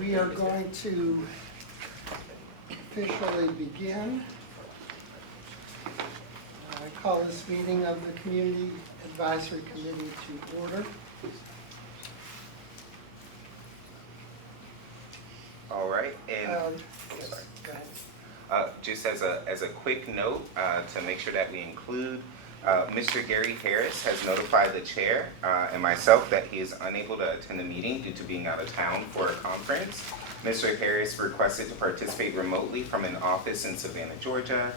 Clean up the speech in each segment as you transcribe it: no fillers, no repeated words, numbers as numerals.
We are going to officially begin. I call this meeting of the Community Advisory Committee to order. All right, and Yes, go ahead. just as a quick note to make sure that we include, Mr. Gary Harris has notified the chair and myself that he is unable to attend the meeting due to being out of town for a conference. Mr. Harris requested to participate remotely from an office in Savannah, Georgia.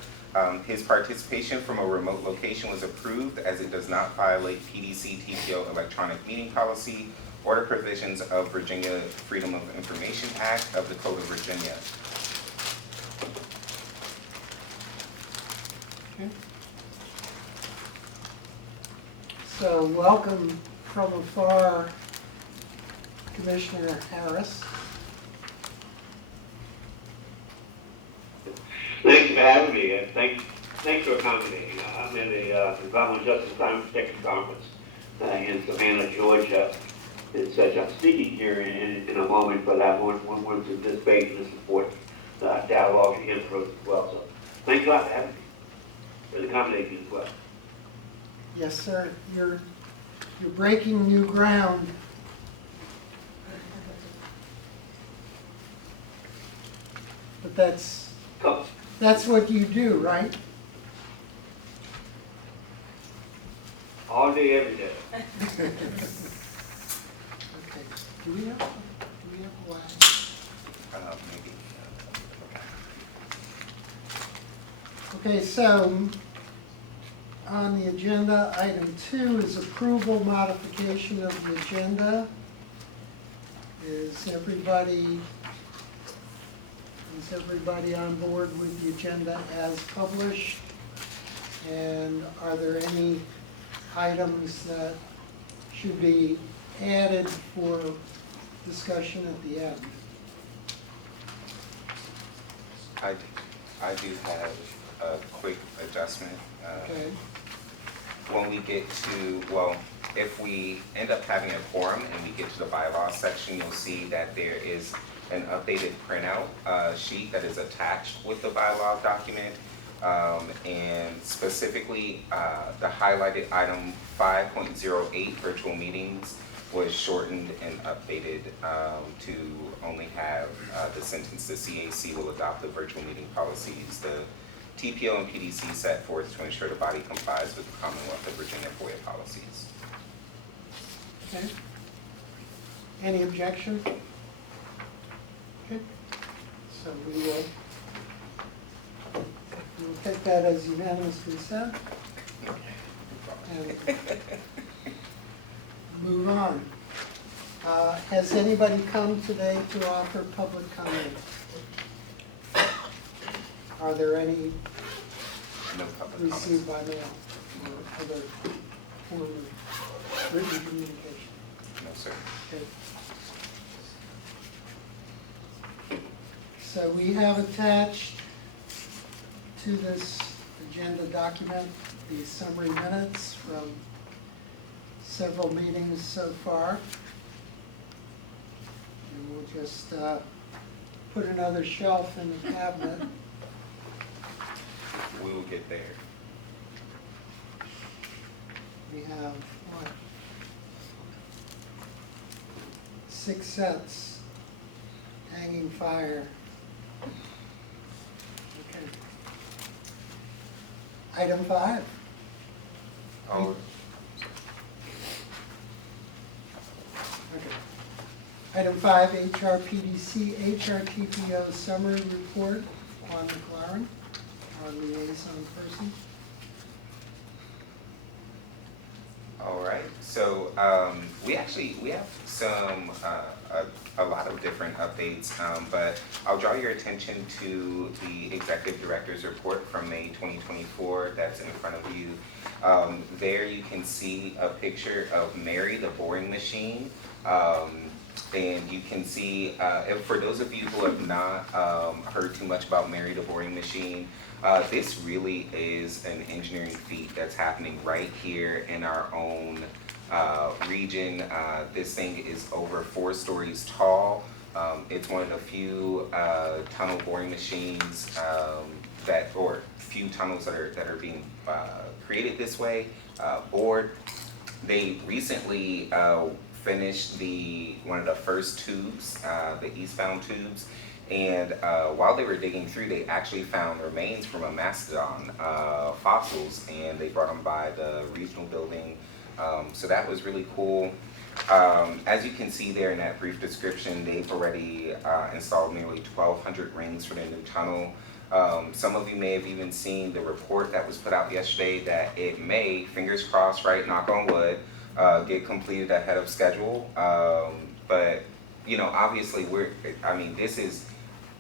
His participation from a remote location was approved as it does not violate PDC TPO electronic meeting policy or the provisions of Virginia Freedom of Information Act of the Code of Virginia. Okay. So welcome from afar, Commissioner Harris. Thanks for having me, and thanks for accommodating. I'm in the Environmental Justice Climate Protection Conference in Savannah, Georgia. It's such I'm speaking here in a moment, but I want to participate in and support dialogue and input as well. So thanks a lot for having me. And accommodating as well. Yes, sir. You're breaking new ground. But that's what you do, right? All day, every day. Okay. Do we have a lag? Maybe. Okay, so on the agenda, item 2 is approval modification of the agenda. Is everybody on board with the agenda as published? And are there any items that should be added for discussion at the end? I do have a quick adjustment. Okay. When we get to, well, if we end up having a quorum and we get to the bylaws section, you'll see that there is an updated printout sheet that is attached with the bylaw document. And specifically, the highlighted item 5.08 virtual meetings was shortened and updated to only have the sentence, the CAC will adopt the virtual meeting policies the TPO and PDC set forth to ensure the body complies with the Commonwealth of Virginia FOIA policies. Okay. Any objection? Okay. So we will take that as unanimous consent and move on. Has anybody come today to offer public comment? Are there any No public received comments. by mail or other form of written communication? No, sir. Okay. So we have attached to this agenda document the summary minutes from several meetings so far. And we'll just put another shelf in the cabinet. We will get there. We have, what, 6 sets hanging fire. Okay. Item 5. Oh, Okay. Item 5, HRPDC, HRTPO summary report. Juan McLaren, our liaison person. all right. So we have some a lot of different updates, but I'll draw your attention to the executive director's report from May 2024 that's in front of you. There you can see a picture of Mary the boring machine. And you can see, for those of you who have not heard too much about Mary the boring machine, this really is an engineering feat that's happening right here in our own region. This thing is over 4 stories tall. It's one of the few tunnel boring machines or few tunnels that are being created this way, bored. They recently finished one of the first tubes, the eastbound tubes, and while they were digging through, they actually found remains from a mastodon, fossils, and they brought them by the regional building. So that was really cool. As you can see there in that brief description, they've already installed nearly 1,200 rings for the new tunnel. Some of you may have even seen the report that was put out yesterday that it may, fingers crossed, right, knock on wood, get completed ahead of schedule. But, you know, obviously this is,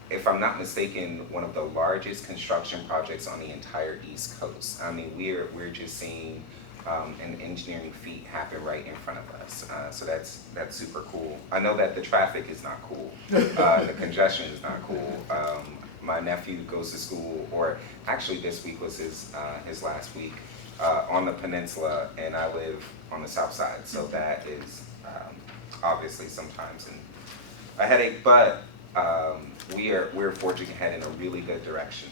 if I'm not mistaken, one of the largest construction projects on the entire East Coast. I mean, we're just seeing an engineering feat happen right in front of us. So that's super cool. I know that the traffic is not cool. The congestion is not cool. My nephew goes to school, or actually this week was his last week, on the peninsula, and I live on the south side. So that is obviously sometimes a headache, but we're forging ahead in a really good direction.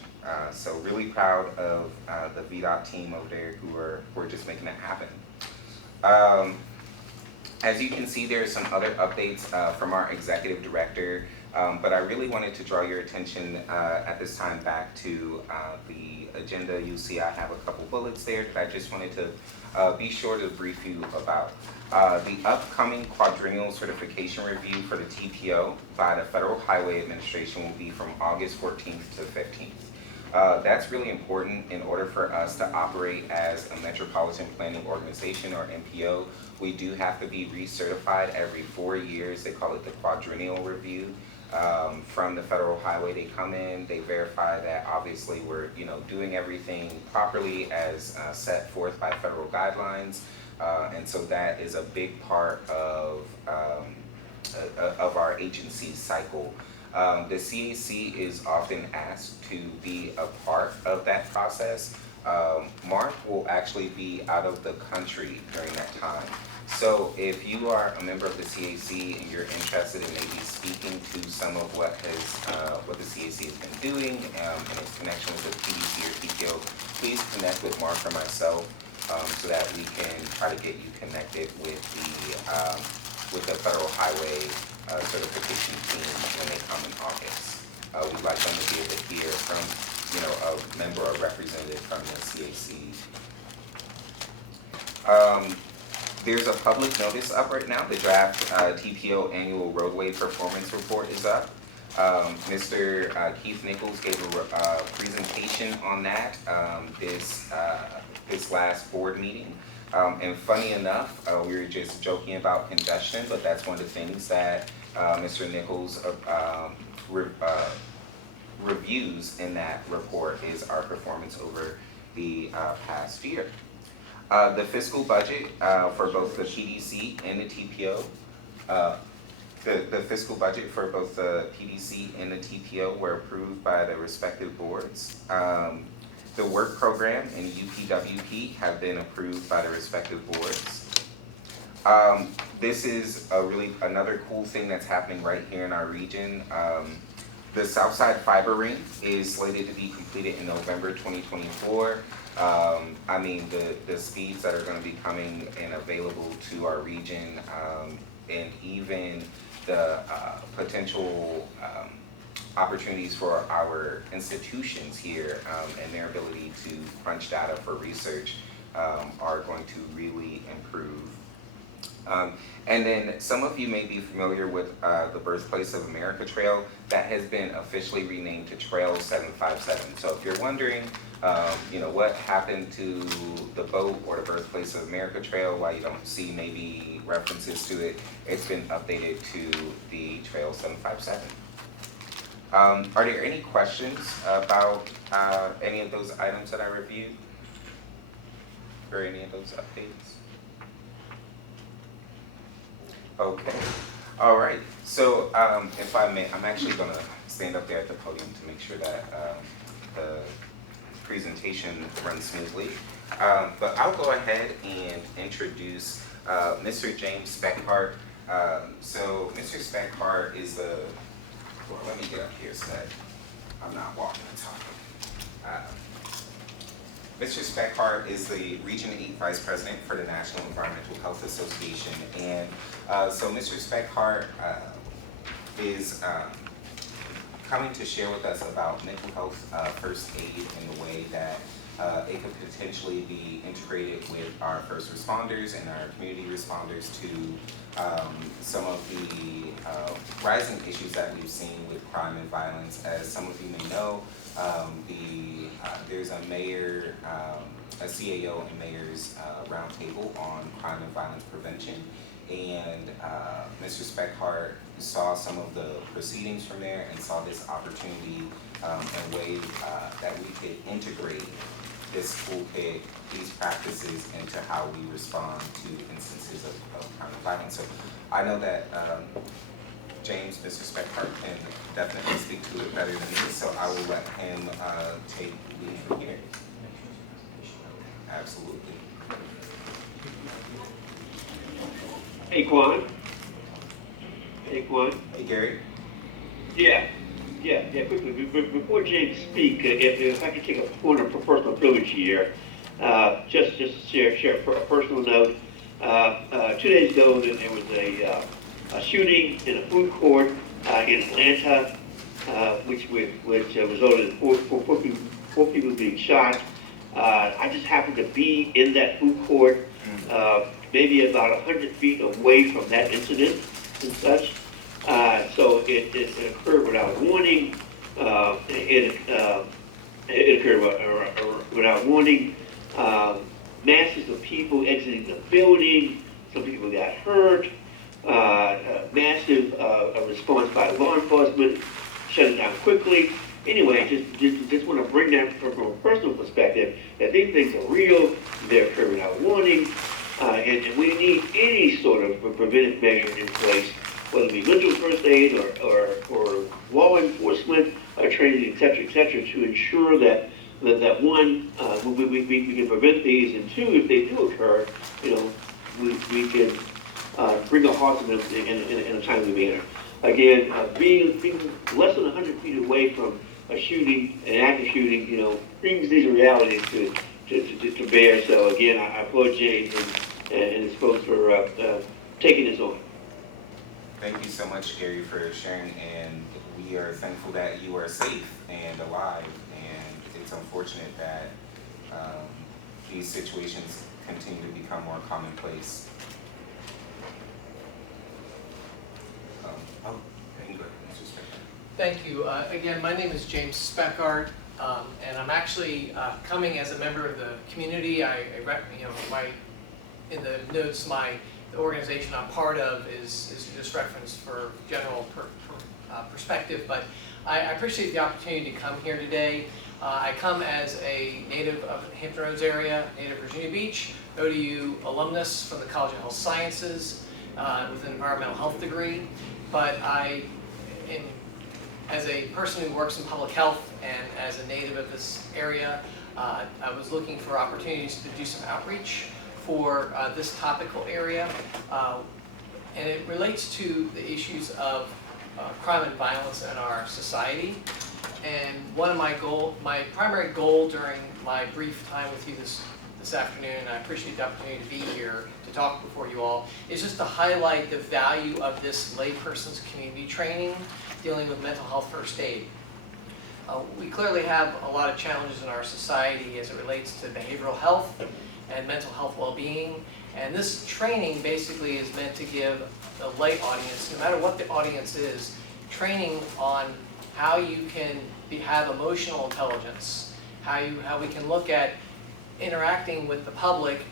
So really proud of the VDOT team over there who are just making it happen. As you can see, there are some other updates from our executive director, but I really wanted to draw your attention at this time back to the agenda. You see I have a couple bullets there that I just wanted to be sure to brief you about. The upcoming quadrennial certification review for the TPO by the Federal Highway Administration will be from August 14th to 15th. That's really important in order for us to operate as a Metropolitan Planning Organization, or MPO. We do have to be recertified every 4 years. They call it the quadrennial review. From the Federal Highway, they come in, they verify that obviously we're doing everything properly as set forth by federal guidelines. And so that is a big part of our agency's cycle. The CAC is often asked to be a part of that process. Mark will actually be out of the country during that time. So if you are a member of the CAC and you're interested in maybe speaking to some of what the CAC has been doing in its connection with the PDC or TPO, please connect with Mark or myself so that we can try to get you connected with the Federal Highway certification team when they come in August. We'd like them to be able to hear from a member or representative from the CAC. There's a public notice up right now. The draft TPO annual roadway performance report is up. Mr. Keith Nichols gave a presentation on that this last board meeting. And funny enough, we were just joking about congestion, but that's one of the things that Mr. Nichols reviews in that report is our performance over the past year. The fiscal budget for both the PDC and the TPO, the fiscal budget for both the PDC and the TPO were approved by the respective boards. The work program and UPWP have been approved by the respective boards. This is another cool thing that's happening right here in our region. The Southside Fiber Ring is slated to be completed in November 2024. The speeds that are going to be coming and available to our region, and even the potential opportunities for our institutions here and their ability to crunch data for research are going to really improve. And then some of you may be familiar with the Birthplace of America Trail. That has been officially renamed to Trail 757. So if you're wondering, what happened to the boat or the Birthplace of America Trail, why you don't see maybe references to it, it's been updated to the Trail 757. Are there any questions about any of those items that I reviewed? Or any of those updates? Okay, all right. So if I may, I'm actually gonna stand up there at the podium to make sure that the presentation runs smoothly. But I'll go ahead and introduce Mr. James Speckhart. So Mr. Speckhart is the, well, let me get up here so that I'm not walking and talking. Mr. Speckhart is the Region 8 Vice President for the National Environmental Health Association. And so Mr. Speckhart is coming to share with us about mental health first aid in the way that it could potentially be integrated with our first responders and our community responders to some of the rising issues that we've seen with crime and violence. As some of you may know, there's a mayor, a CAO and mayor's roundtable on crime and violence prevention. And Mr. Speckhart saw some of the proceedings from there and saw this opportunity and way that we could integrate this toolkit, these practices, into how we respond to instances of crime and violence. So I know that James, Mr. Speckhart, can definitely speak to it better than me, so I will let him take lead from here. Absolutely. Hey, Quan. Hey, Quan. Hey, Gary. Yeah, quickly, before James speak, if I could take a point of personal privilege here, just to share a personal note. 2 days ago, there was a shooting in a food court in Atlanta, which resulted in four people being shot. I just happened to be in that food court, maybe about 100 feet away from that incident and such. So it occurred without warning. It occurred without warning. Masses of people exiting the building. Some people got hurt. Massive response by law enforcement. Shut it down quickly. Anyway, just want to bring that from a personal perspective, that these things are real. They occur without warning, and we need any sort of preventive measure in place, whether it be mental first aid or law enforcement training, et cetera, to ensure that one, we can prevent these, and two, if they do occur, we can bring a halt to them in a timely manner. Again, being less than 100 feet away from a shooting, an active shooting, brings these realities to bear. So again, I applaud James and his folks for taking this on. Thank you so much, Gary, for sharing, and we are thankful that you are safe and alive, and it's unfortunate that these situations continue to become more commonplace. Thank you. Again, my name is James Speckhart, and I'm actually coming as a member of the community. In the notes, the organization I'm part of is just referenced for general perspective, but I appreciate the opportunity to come here today. I come as a native of the Hampton Roads area, native of Virginia Beach, ODU alumnus from the College of Health Sciences with an environmental health degree, but as a person who works in public health and as a native of this area, I was looking for opportunities to do some outreach for this topical area, and it relates to the issues of crime and violence in our society. And one of my primary goal during my brief time with you this afternoon, and I appreciate the opportunity to be here to talk before you all, is just to highlight the value of this layperson's community training dealing with mental health first aid. We clearly have a lot of challenges in our society as it relates to behavioral health and mental health well-being, and this training basically is meant to give the lay audience, no matter what the audience is, training on how you can have emotional intelligence, how we can look at interacting with the public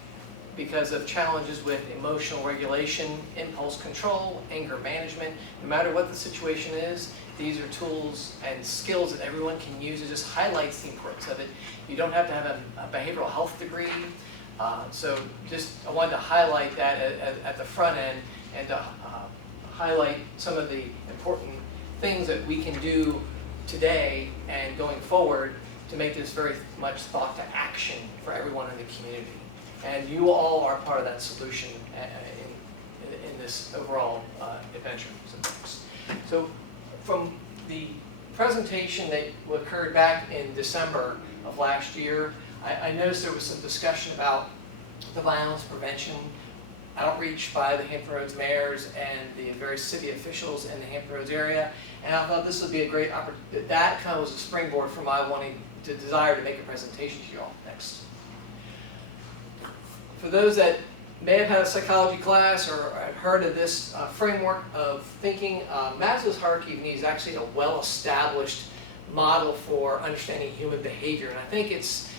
because of challenges with emotional regulation, impulse control, anger management. No matter what the situation is, these are tools and skills that everyone can use. It just highlights the importance of it. You don't have to have a behavioral health degree. So I wanted to highlight that at the front end and to highlight some of the important things that we can do today and going forward to make this very much thought to action for everyone in the community. And you all are part of that solution in this overall adventure. So from the presentation that occurred back in December of last year, I noticed there was some discussion about the violence prevention outreach by the Hampton Roads mayors and the various city officials in the Hampton Roads area. And I thought this would be a great opportunity. That kind of was a springboard for my desire to make a presentation to you all. Next. For those that may have had a psychology class or have heard of this framework of thinking, Maslow's hierarchy of needs is actually a well-established model for understanding human behavior. And I think it's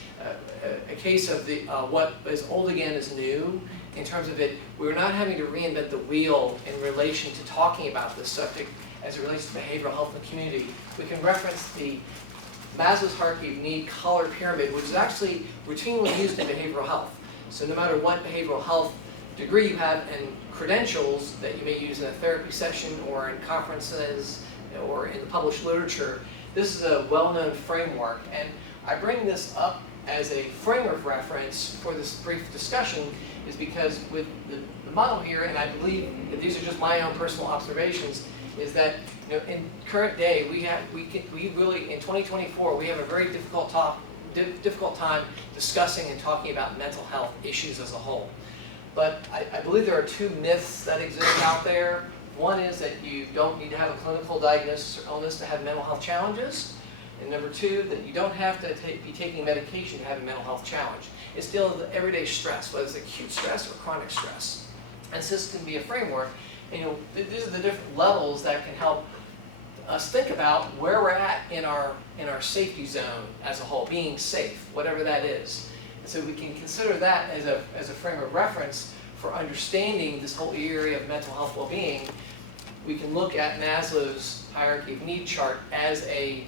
a case of what is old again is new. In terms of it, we're not having to reinvent the wheel in relation to talking about this subject as it relates to behavioral health in the community. We can reference the Maslow's hierarchy of need color pyramid, which is actually routinely used in behavioral health. So no matter what behavioral health degree you have and credentials that you may use in a therapy session or in conferences or in the published literature, this is a well-known framework. And I bring this up as a frame of reference for this brief discussion is because with the model here, and I believe that these are just my own personal observations, is that in current day we really in 2024 we have a very difficult time discussing and talking about mental health issues as a whole. But I believe there are two myths that exist out there. One is that you don't need to have a clinical diagnosis or illness to have mental health challenges. And number two, that you don't have to be taking medication to have a mental health challenge. It's still the everyday stress, whether it's acute stress or chronic stress. And so this can be a framework. And these are the different levels that can help us think about where we're at in our safety zone as a whole, being safe, whatever that is. And so we can consider that as a frame of reference for understanding this whole area of mental health well-being. We can look at Maslow's hierarchy of need chart as a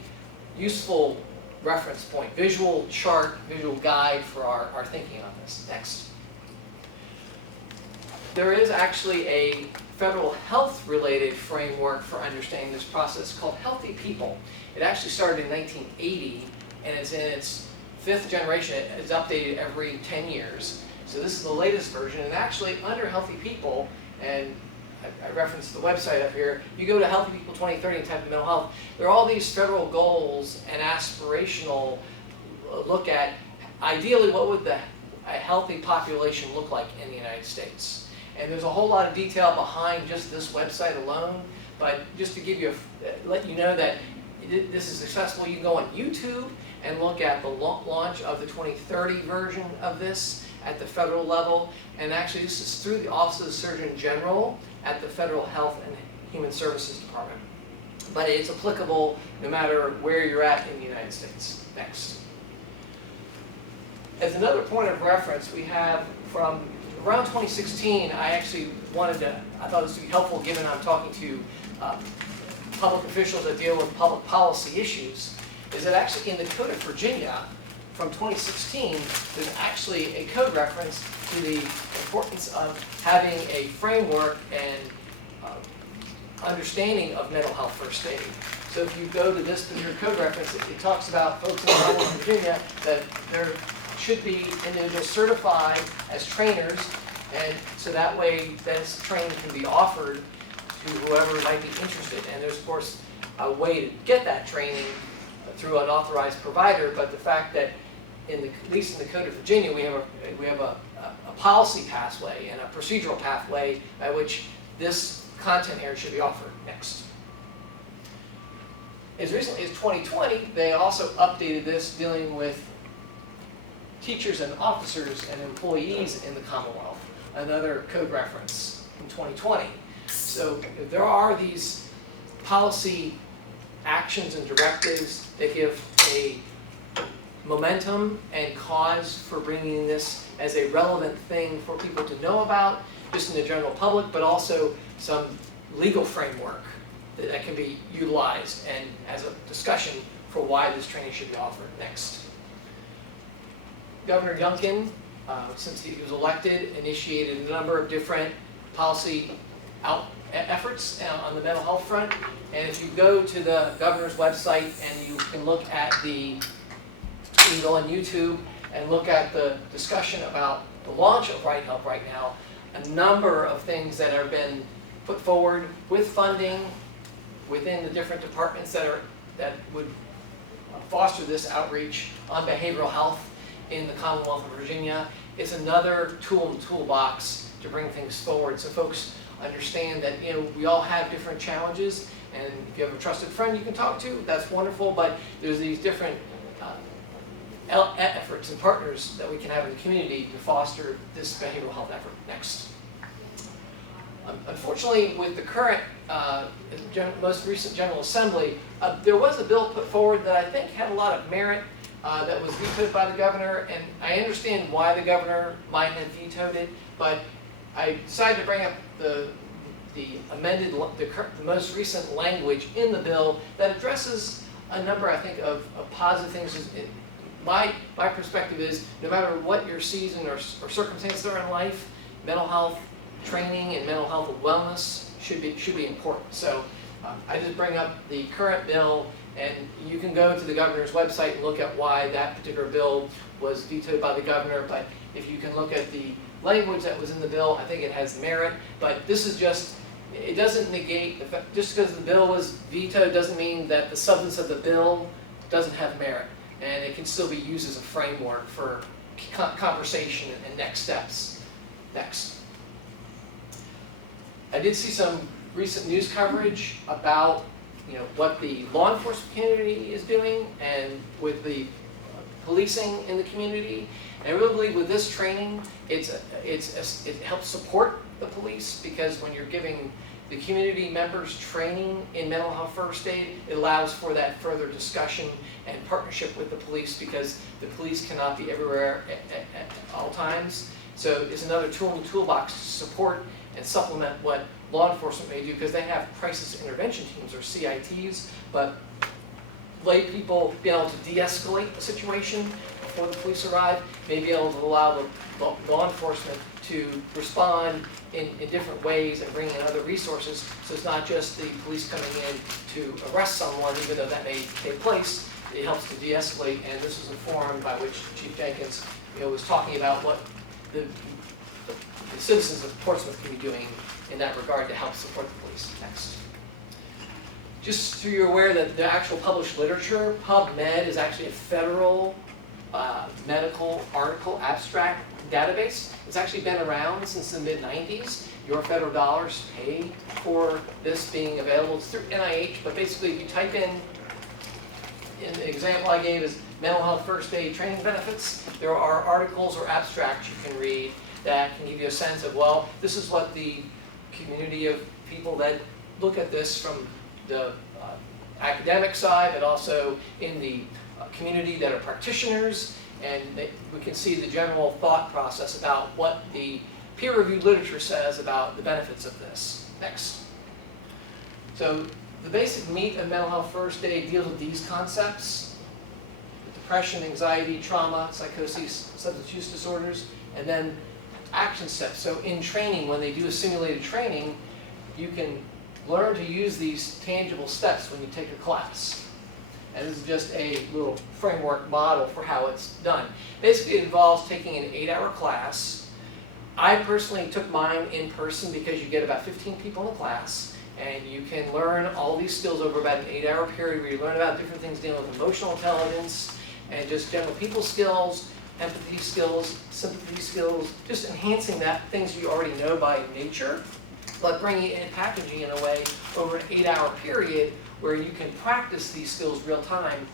useful reference point, visual chart, visual guide for our thinking on this. Next. There is actually a federal health-related framework for understanding this process called Healthy People. It actually started in 1980, and it's in its 5th generation. It's updated every 10 years. So this is the latest version, and actually under Healthy People, and I referenced the website up here, you go to Healthy People 2030 and type of mental health, there are all these federal goals and aspirational look at, ideally, what would a healthy population look like in the United States? And there's a whole lot of detail behind just this website alone, but just to give you let you know that this is accessible, you can go on YouTube and look at the launch of the 2030 version of this at the federal level. And actually this is through the Office of the Surgeon General at the Federal Health and Human Services Department. But it's applicable no matter where you're at in the United States. Next. As another point of reference, we have from around 2016, I thought this would be helpful given I'm talking to public officials that deal with public policy issues, is that actually in the Code of Virginia from 2016, there's actually a code reference to the importance of having a framework and understanding of mental health first aid. So if you go to this particular code reference, it talks about folks in the state of Virginia that there should be individuals certified as trainers, and so that way this training can be offered to whoever might be interested. And there's of course a way to get that training through an authorized provider, but the fact that at least in the Code of Virginia we have a policy pathway and a procedural pathway by which this content here should be offered. Next. As recently as 2020, they also updated this dealing with teachers and officers and employees in the Commonwealth, another code reference in 2020. So there are these policy actions and directives that give a momentum and cause for bringing this as a relevant thing for people to know about, just in the general public, but also some legal framework that can be utilized and as a discussion for why this training should be offered. Next. Governor Youngkin, since he was elected, initiated a number of different policy efforts on the mental health front. And if you go to the governor's website and you can look at you can go on YouTube and look at the discussion about the launch of Right Help right now, a number of things that have been put forward with funding within the different departments that would foster this outreach on behavioral health in the Commonwealth of Virginia. It's another tool in the toolbox to bring things forward, so folks understand that, you know, we all have different challenges, and if you have a trusted friend you can talk to, that's wonderful, but there's these different efforts and partners that we can have in the community to foster this behavioral health effort. Next. Unfortunately, with the current, most recent General Assembly, there was a bill put forward that I think had a lot of merit that was vetoed by the governor, and I understand why the governor might have vetoed it, but I decided to bring up the amended, the most recent language in the bill that addresses a number, I think, of positive things. My perspective is, no matter what your season or circumstances are in life, mental health training and mental health wellness should be important. So I just bring up the current bill, and you can go to the governor's website and look at why that particular bill was vetoed by the governor, but if you can look at the language that was in the bill, I think it has merit, but this is just, it doesn't negate the fact, just because the bill was vetoed doesn't mean that the substance of the bill doesn't have merit, and it can still be used as a framework for conversation and next steps. Next. I did see some recent news coverage about, you know, what the law enforcement community is doing and with the policing in the community. And I really believe with this training, it helps support the police, because when you're giving the community members training in mental health first aid, it allows for that further discussion and partnership with the police, because the police cannot be everywhere at all times. So it's another tool in the toolbox to support and supplement what law enforcement may do, because they have crisis intervention teams, or CITs, but lay people being able to de-escalate the situation before the police arrive, may be able to allow the law enforcement to respond in different ways and bring in other resources. So it's not just the police coming in to arrest someone, even though that may take place. It helps to de-escalate, and this is a forum by which Chief Jenkins, you know, was talking about what the citizens of Portsmouth can be doing in that regard to help support the police. Next. Just so you're aware that the actual published literature, PubMed, is actually a federal medical article abstract database. It's actually been around since the mid-90s. Your federal dollars pay for this being available. It's through NIH, but basically if you type in the example I gave is mental health first aid training benefits, there are articles or abstracts you can read that can give you a sense of, well, this is what the community of people that look at this from the academic side, but also in the community that are practitioners, and we can see the general thought process about what the peer-reviewed literature says about the benefits of this. Next. So the basic meat of mental health first aid deals with these concepts: depression, anxiety, trauma, psychosis, substance use disorders, and then action steps. So in training, when they do a simulated training, you can learn to use these tangible steps when you take a class. And this is just a little framework model for how it's done. Basically, it involves taking an 8-hour class. I personally took mine in person because you get about 15 people in the class, and you can learn all these skills over about an 8-hour period where you learn about different things dealing with emotional intelligence and just general people skills, empathy skills, sympathy skills, just enhancing that things you already know by nature, but bringing it and packaging it in a way over an 8-hour period where you can practice these skills real time.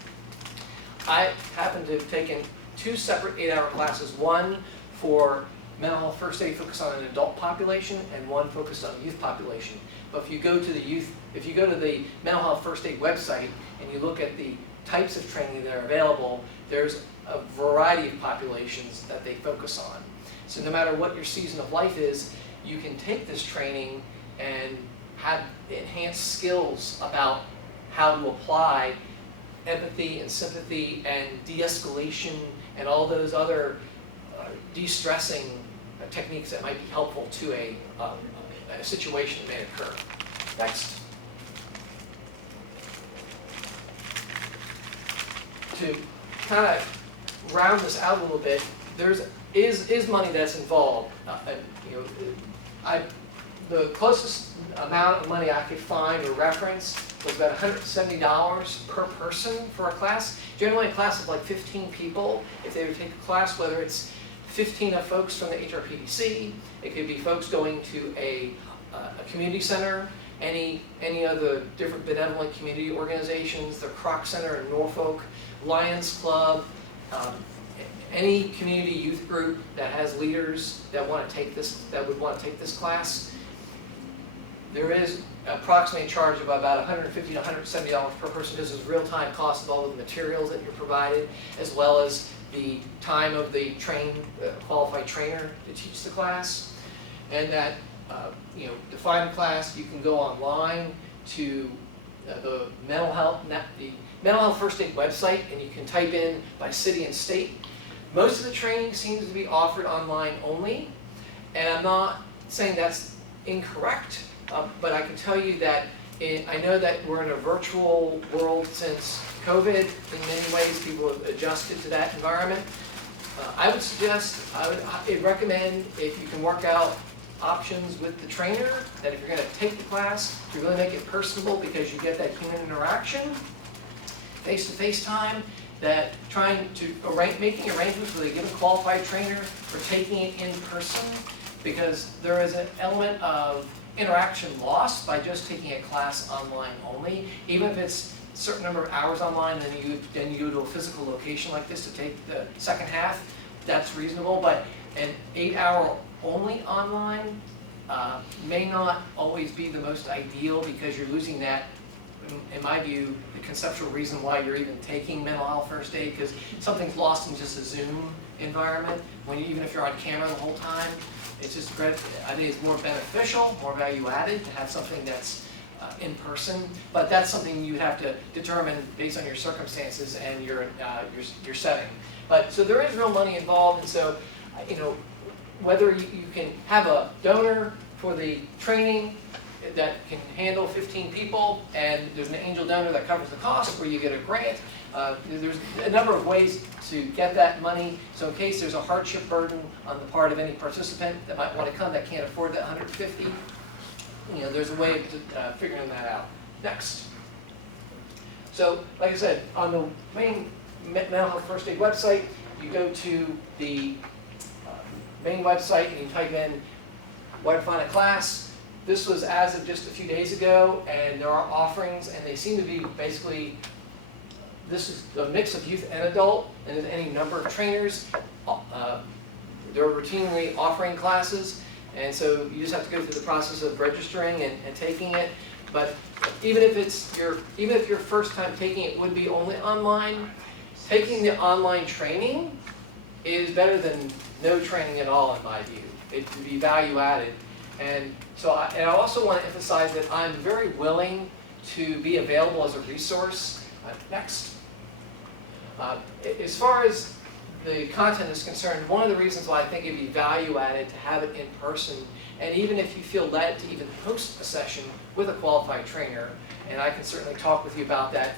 I happen to have taken 2 separate 8-hour classes, one for mental health first aid focused on an adult population and one focused on a youth population. But if you go to the mental health first aid website and you look at the types of training that are available, there's a variety of populations that they focus on. So no matter what your season of life is, you can take this training and have enhanced skills about how to apply empathy and sympathy and de-escalation and all those other de-stressing techniques that might be helpful to a situation that may occur. Next. To kind of round this out a little bit, is money that's involved. You know, the closest amount of money I could find or reference was about $170 per person for a class. Generally, a class of like 15 people, if they would take a class, whether it's 15 of folks from the HRPDC, it could be folks going to a community center, any of the different benevolent community organizations, the Croc Center in Norfolk, Lions Club, any community youth group that has leaders that want to take this, that would want to take this class. There is approximately a charge of about $150 to $170 per person. This is real-time cost of all of the materials that you're provided, as well as the time of the qualified trainer to teach the class. And that, you know, to find a class, you can go online to the mental health first aid website, and you can type in by city and state. Most of the training seems to be offered online only, and I'm not saying that's incorrect, but I can tell you that I know that we're in a virtual world since COVID. In many ways, people have adjusted to that environment. I would suggest, I'd recommend, if you can work out options with the trainer, that if you're going to take the class, to really make it personable, because you get that human interaction, face-to-face time, that making arrangements with a given qualified trainer for taking it in person, because there is an element of interaction lost by just taking a class online only. Even if it's a certain number of hours online, then you go to a physical location like this to take the second half, that's reasonable. But an 8-hour only online may not always be the most ideal, because you're losing that, in my view, the conceptual reason why you're even taking mental health first aid, because something's lost in just a Zoom environment. Even if you're on camera the whole time, it's just great. I think it's more beneficial, more value added to have something that's in person. But that's something you would have to determine based on your circumstances and your setting. But so there is real money involved, and so you know, whether you can have a donor for the training that can handle 15 people, and there's an angel donor that covers the cost, or you get a grant. There's a number of ways to get that money. So in case there's a hardship burden on the part of any participant that might want to come that can't afford that $150, you know, there's a way of figuring that out. Next. So, like I said, on the main mental health first aid website, you go to the main website and you type in where to find a class. This was as of just a few days ago, and there are offerings, and they seem to be basically, this is a mix of youth and adult, and there's any number of trainers. They're routinely offering classes, and so you just have to go through the process of registering and taking it. But even if your first time taking it would be only online, taking the online training is better than no training at all, in my view. It would be value added. And so, I also want to emphasize that I'm very willing to be available as a resource. Next. As far as the content is concerned, one of the reasons why I think it'd be value added to have it in person, and even if you feel led to even host a session with a qualified trainer, and I can certainly talk with you about that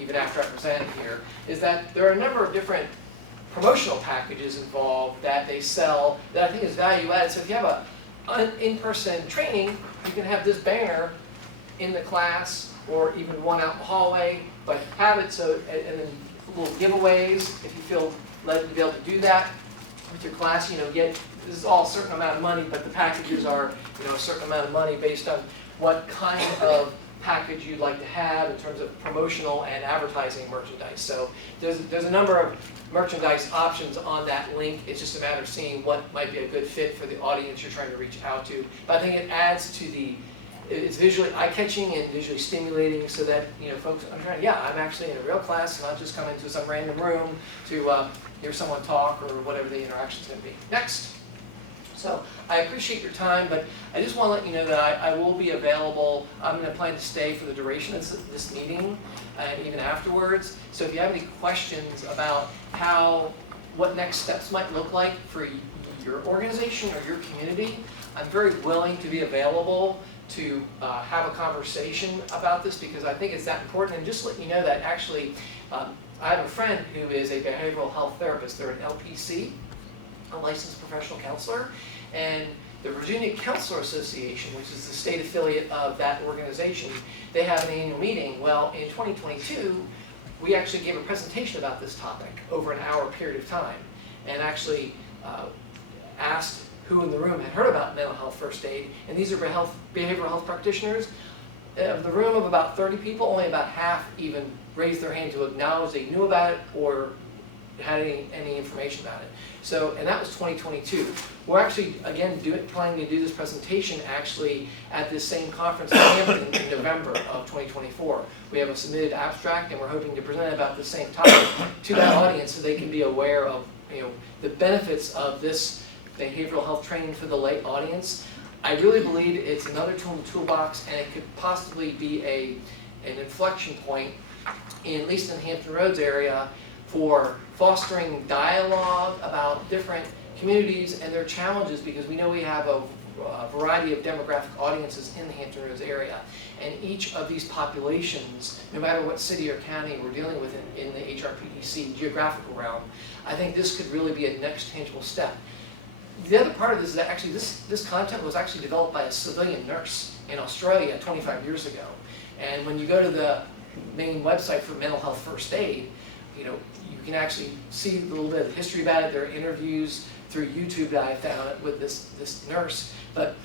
even after I present here, is that there are a number of different promotional packages involved that they sell that I think is value added. So if you have an in-person training, you can have this banner in the class, or even one out in the hallway, but have it so, and then little giveaways if you feel led to be able to do that with your class. You know, this is all a certain amount of money, but the packages are, you know, a certain amount of money based on what kind of package you'd like to have in terms of promotional and advertising merchandise. So there's a number of merchandise options on that link. It's just a matter of seeing what might be a good fit for the audience you're trying to reach out to. But I think it adds to it's visually eye-catching and visually stimulating, so that, you know, folks understand, yeah, I'm actually in a real class, and not just coming to some random room to hear someone talk or whatever the interaction's going to be. Next. So I appreciate your time, but I just want to let you know that I will be available. I'm going to plan to stay for the duration of this meeting and even afterwards. So if you have any questions about what next steps might look like for your organization or your community, I'm very willing to be available to have a conversation about this because I think it's that important. And just let you know that actually, I have a friend who is a behavioral health therapist. They're an LPC, a licensed professional counselor, and the Virginia Counselor Association, which is the state affiliate of that organization, they have an annual meeting. Well, in 2022, we actually gave a presentation about this topic over an hour period of time, and actually asked who in the room had heard about mental health first aid, and these are behavioral health practitioners. Of the room of about 30 people, only about half even raised their hand to acknowledge they knew about it or had any information about it. So, and that was 2022. We're actually, again, planning to do this presentation actually at this same conference in Hampton in November of 2024. We have a submitted abstract and we're hoping to present about the same topic to that audience so they can be aware of, you know, the benefits of this behavioral health training for the lay audience. I really believe it's another tool in the toolbox, and it could possibly be an inflection point, at least in the Hampton Roads area, for fostering dialogue about different communities and their challenges, because we know we have a variety of demographic audiences in the Hampton Roads area. And each of these populations, no matter what city or county we're dealing with in the HRPDC geographical realm, I think this could really be a next tangible step. The other part of this is that actually this content was actually developed by a civilian nurse in Australia 25 years ago. And when you go to the main website for mental health first aid, you know, you can actually see a little bit of history about it. There are interviews through YouTube that I found with this nurse. But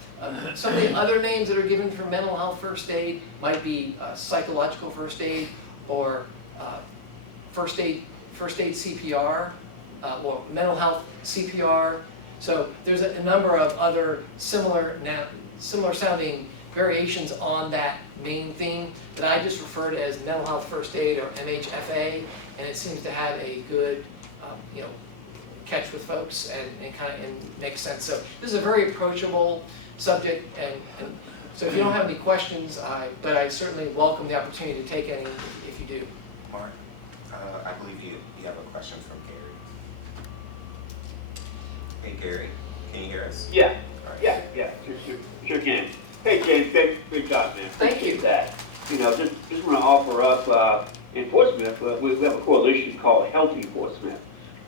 some of the other names that are given for mental health first aid might be psychological first aid or first aid CPR, or mental health CPR. So there's a number of other similar sounding variations on that main theme that I just referred as mental health first aid, or MHFA, and it seems to have a good you know, catch with folks and kind of makes sense. So this is a very approachable subject, and so if you don't have any questions, but I certainly welcome the opportunity to take any if you do. Mark, I believe you have a question from Gary. Hey Gary, can you hear us? Yeah, Right. yeah, sure can. Hey James, great job, man. Thank you. Appreciate that. You know, just want to offer up in Portsmouth, we have a coalition called Healthy Portsmouth.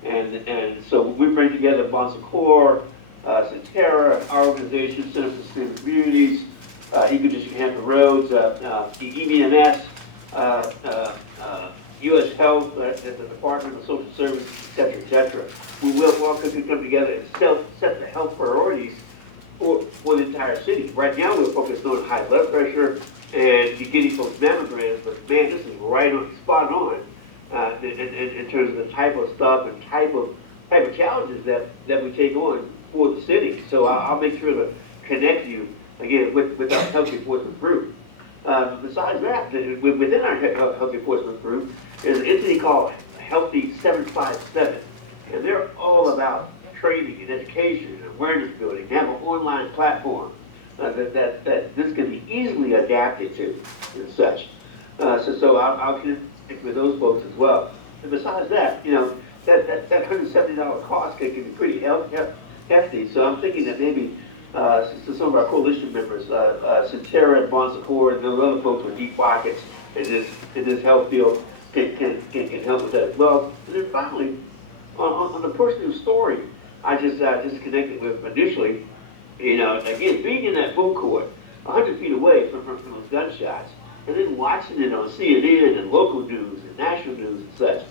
And so we bring together Bon Secours, Centera, our organization, Center for Sustainable Communities, Eco District Hampton Roads, EVMS, U.S. Health, the Department of Social Services, et cetera. We will all come together and set the health priorities for the entire city. Right now, we're focused on high blood pressure and getting folks mammograms, but man, this is spot on in terms of the type of stuff and type of challenges that we take on for the city. So I'll make sure to connect you again with our Healthy Portsmouth group. Besides that, within our Healthy Portsmouth group is an entity called Healthy 757, and they're all about training and education and awareness building. They have an online platform that this can be easily adapted to and such. So I'll connect with those folks as well. And besides that, you know, that $170 cost can be pretty hefty. So I'm thinking that maybe some of our coalition members, Centera and Bon Secours, and those other folks with deep pockets in this health field can help with that as well. And then finally, on the person whose story I just connected with initially, you know, again, being in that food court, 100 feet away from those gunshots, and then watching it on CNN and local news and national news and such,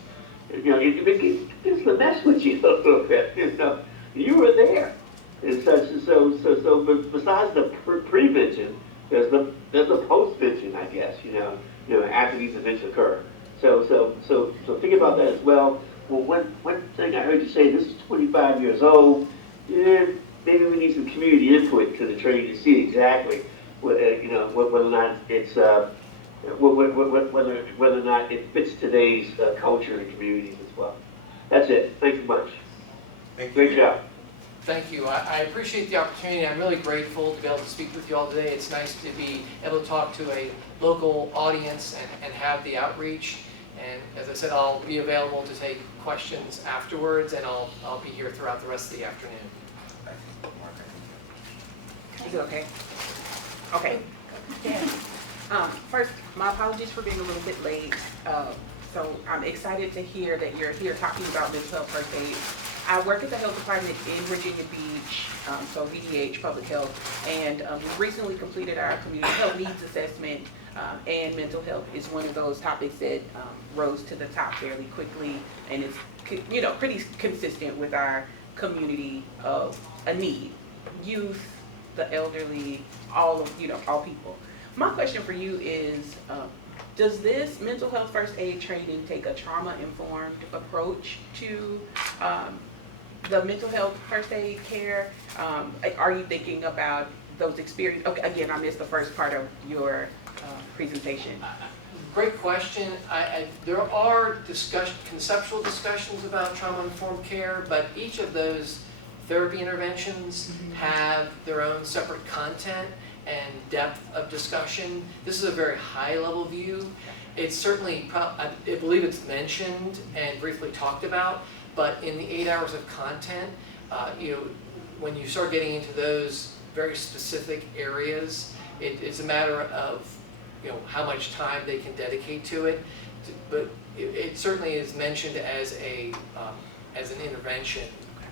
you know, it's the mess with you a little bit. You know, you were there and such, and so. But besides the prevention, there's the postvention, I guess. You know, after these events occur. So think about that as well. Well, one thing I heard you say, this is 25 years old. Yeah, maybe we need some community input to the training to see exactly what, you know, whether or not it's whether or not it fits today's culture and communities as well. That's it. Thanks so much. Great job. Thank you. I appreciate the opportunity. I'm really grateful to be able to speak with you all today. It's nice to be able to talk to a local audience and have the outreach. And as I said, I'll be available to take questions afterwards, and I'll be here throughout the rest of the afternoon. I think Mark, Is it okay? Okay. Yes. First, my apologies for being a little bit late. So I'm excited to hear that you're here talking about mental health first aid. I work at the health department in Virginia Beach, so VDH Public Health, and we recently completed our community health needs assessment, and mental health is one of those topics that rose to the top fairly quickly, and it's pretty consistent with our community of a need. Youth, the elderly, all people. My question for you is, does this mental health first aid training take a trauma-informed approach to the mental health first aid care? Are you thinking about those experiences? Okay, again, I missed the first part of your presentation. Great question. There are conceptual discussions about trauma-informed care, but each of those therapy interventions have their own separate content and depth of discussion. This is a very high-level view. It's certainly, I believe it's mentioned and briefly talked about, but in the 8 hours of content, when you start getting into those very specific areas, it's a matter of how much time they can dedicate to it. But it certainly is mentioned as an intervention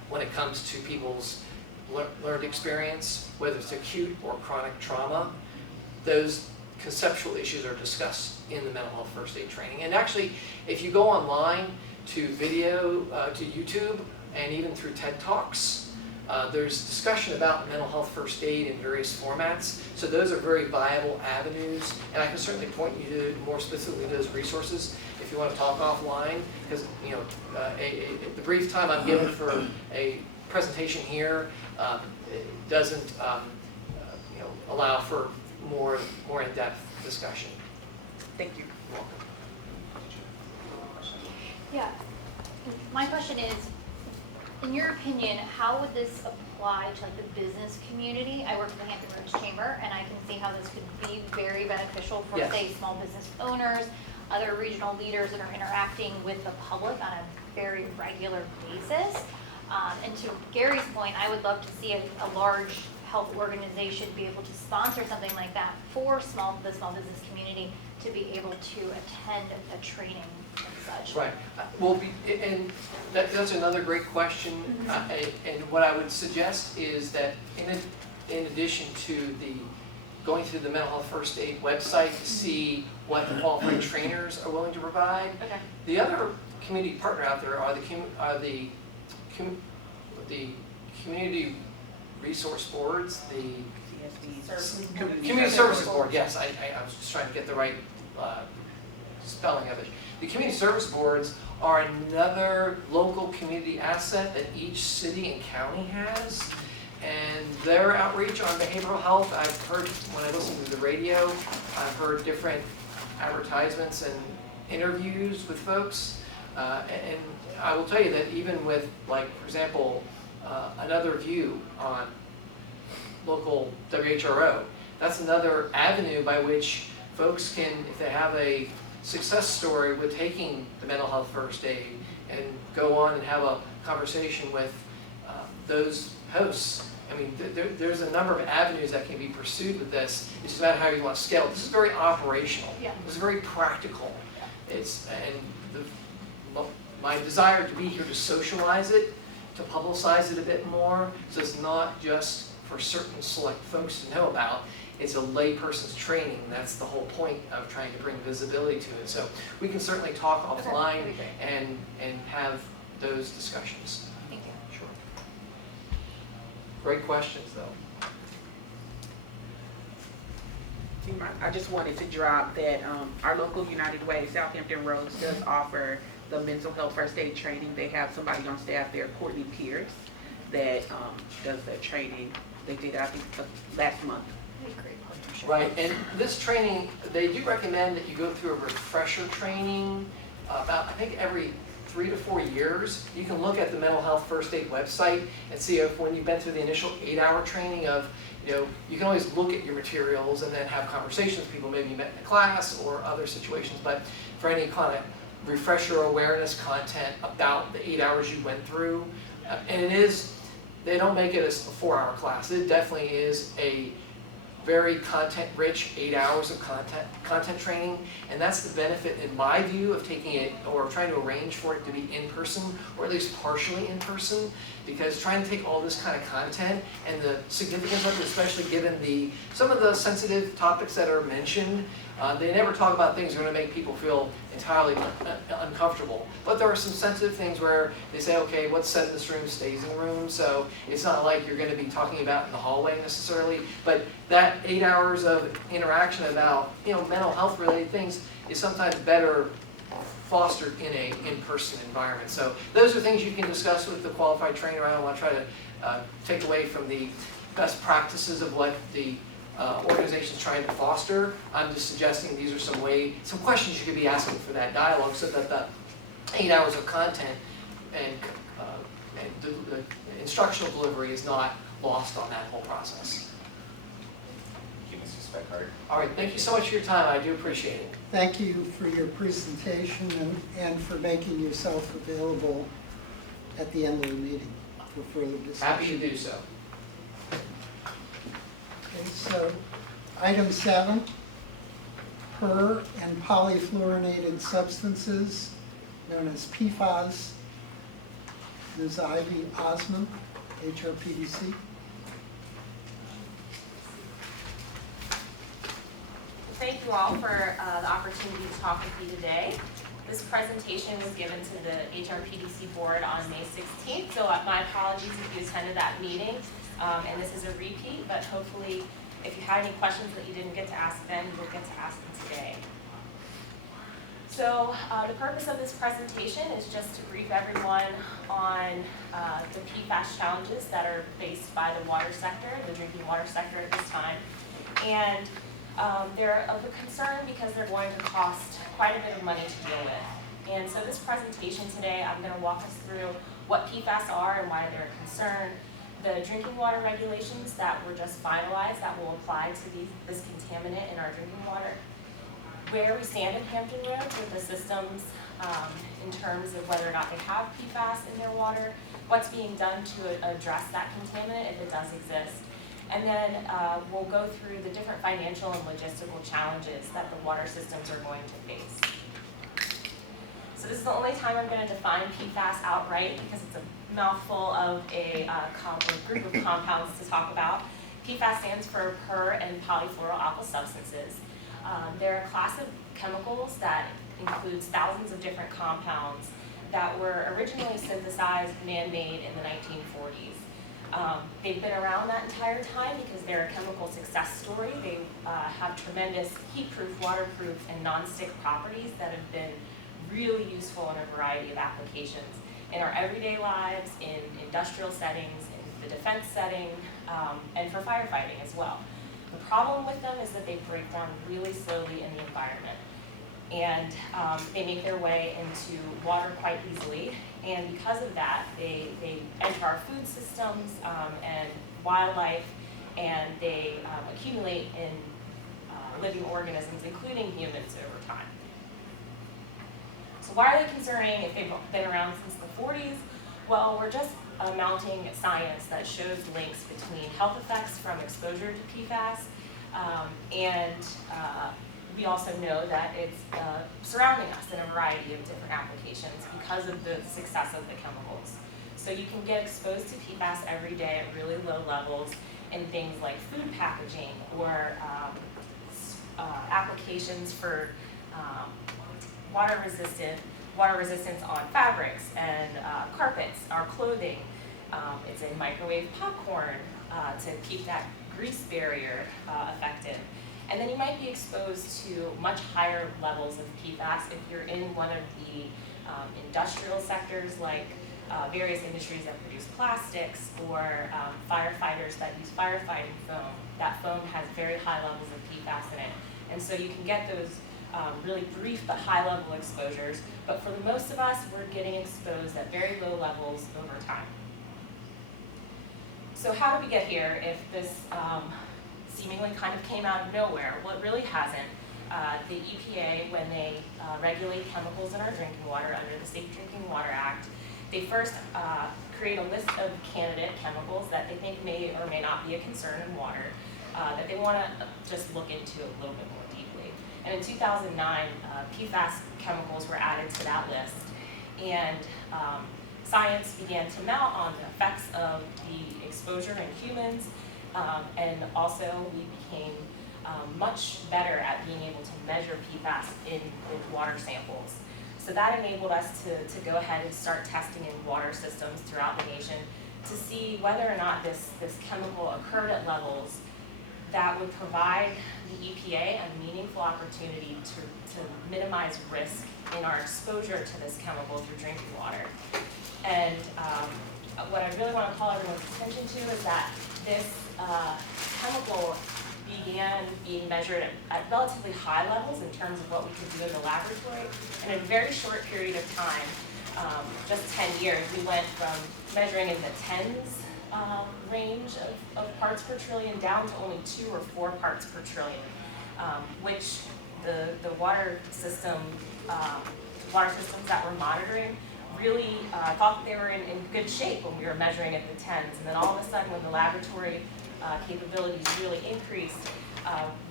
when it comes to people's learned experience, whether it's acute or chronic trauma. Those conceptual issues are discussed in the mental health first aid training. And actually, if you go online to video, to YouTube, and even through TED Talks, there's discussion about mental health first aid in various formats. So those are very viable avenues, and I can certainly point you to more specifically those resources if you want to talk offline, because the brief time I'm given for a presentation here doesn't allow for more in-depth discussion. Thank you. You're welcome. Yeah, my question is, in your opinion, how would this apply to the business community? I work for the Hampton Roads Chamber, and I can see how this could be very beneficial for, Yes. say, small business owners, other regional leaders that are interacting with the public on a very regular basis. And to Gary's point, I would love to see a large health organization be able to sponsor something like that for the small business community to be able to attend a training and such. Right. And that's another great question. And what I would suggest is that in addition to going through the mental health first aid website to see what the qualified trainers are willing to provide, Okay. the other community partner out there are the community resource boards, the Community Services Board, yes, I was just trying to get the right spelling of it. The community service boards are another local community asset that each city and county has. And their outreach on behavioral health, I've heard, when I listen to the radio, I've heard different advertisements and interviews with folks. And I will tell you that even with, like, for example, Another View on local WHRO, that's another avenue by which folks can, if they have a success story with taking the mental health first aid, and go on and have a conversation with those hosts. I mean, there's a number of avenues that can be pursued with this. It's just about how you want to scale. This is very operational. Yeah. This is very practical. My desire to be here to socialize it, to publicize it a bit more, so it's not just for certain select folks to know about. It's a layperson's training. That's the whole point of trying to bring visibility to it. So we can certainly talk offline that'd be great. and have those discussions. Thank you. Sure. Great questions, though. I just wanted to drop that our local United Way, Southampton Roads, does offer the mental health first aid training. They have somebody on staff there, Courtney Pierce, that does that training. They did, I think, last month. Great partnership. Right, and this training, they do recommend that you go through a refresher training about, I think, every 3 to 4 years. You can look at the mental health first aid website and see if when you've been through the initial 8-hour training of, you can always look at your materials and then have conversations with people maybe you met in a class or other situations, but for any kind of refresher awareness content about the 8 hours you went through, and they don't make it as a 4-hour class. It definitely is a very content-rich, 8 hours of content training, and that's the benefit, in my view, of taking it, or trying to arrange for it to be in person, or at least partially in person, because trying to take all this kind of content and the significance of it, especially given some of the sensitive topics that are mentioned, they never talk about things that are going to make people feel entirely uncomfortable. But there are some sensitive things where they say, okay, what's said in this room stays in the room, so it's not like you're going to be talking about in the hallway necessarily. But that 8 hours of interaction about mental health related things is sometimes better fostered in a in-person environment. So those are things you can discuss with the qualified trainer. I don't want to try to take away from the best practices of what the organization's trying to foster. I'm just suggesting these are some questions you could be asking for that dialogue, so that the 8 hours of content and the instructional delivery is not lost on that whole process. Thank you, Mr. Speckhardt. All right, thank you so much for your time. I do appreciate it. Thank you for your presentation and for making yourself available at the end of the meeting for further discussion. Happy to do so. Okay, so item 7, per and polyfluorinated substances known as PFAS. Ms. Ivy Osmond, HRPDC. Thank you all for the opportunity to talk with you today. This presentation was given to the HRPDC board on May 16th, so my apologies if you attended that meeting. And this is a repeat, but hopefully if you had any questions that you didn't get to ask then, you'll get to ask them today. So the purpose of this presentation is just to brief everyone on the PFAS challenges that are faced by the water sector, the drinking water sector at this time. And they're of a concern because they're going to cost quite a bit of money to deal with. And so this presentation today, I'm going to walk us through what PFAS are and why they're a concern, the drinking water regulations that were just finalized that will apply to this contaminant in our drinking water, where we stand in Hampton Roads with the systems in terms of whether or not they have PFAS in their water, what's being done to address that contaminant if it does exist, and then we'll go through the different financial and logistical challenges that the water systems are going to face. So this is the only time I'm going to define PFAS outright because it's a mouthful of a group of compounds to talk about. PFAS stands for per and polyfluoroalkyl substances. They're a class of chemicals that includes thousands of different compounds that were originally synthesized, man-made in the 1940s. They've been around that entire time because they're a chemical success story. They have tremendous heat-proof, waterproof, and non-stick properties that have been really useful in a variety of applications in our everyday lives, in industrial settings, in the defense setting, and for firefighting as well. The problem with them is that they break down really slowly in the environment. And they make their way into water quite easily. And because of that, they enter our food systems and wildlife, and they accumulate in living organisms, including humans, over time. So why are they concerning if they've been around since the 40s? Well, we're just mounting science that shows links between health effects from exposure to PFAS, and we also know that it's surrounding us in a variety of different applications because of the success of the chemicals. So you can get exposed to PFAS every day at really low levels in things like food packaging or applications for water resistance on fabrics and carpets, our clothing. It's in microwave popcorn to keep that grease barrier effective. And then you might be exposed to much higher levels of PFAS if you're in one of the industrial sectors, like various industries that produce plastics, or firefighters that use firefighting foam. That foam has very high levels of PFAS in it. And so you can get those really brief but high level exposures, but for the most of us, we're getting exposed at very low levels over time. So how did we get here if this seemingly kind of came out of nowhere? Well, it really hasn't. The EPA, when they regulate chemicals in our drinking water under the Safe Drinking Water Act, they first create a list of candidate chemicals that they think may or may not be a concern in water. that they want to just look into a little bit more deeply. And in 2009, PFAS chemicals were added to that list, and science began to mount on the effects of the exposure in humans, and also we became much better at being able to measure PFAS in water samples. So that enabled us to go ahead and start testing in water systems throughout the nation to see whether or not this chemical occurred at levels that would provide the EPA a meaningful opportunity to minimize risk in our exposure to this chemical through drinking water. And what I really want to call everyone's attention to is that this chemical began being measured at relatively high levels in terms of what we could do in the laboratory. In a very short period of time, just 10 years, we went from measuring in the tens range of parts per trillion down to only 2 or 4 parts per trillion, which the water systems that we're monitoring really thought that they were in good shape when we were measuring at the tens. And then all of a sudden, when the laboratory capabilities really increased,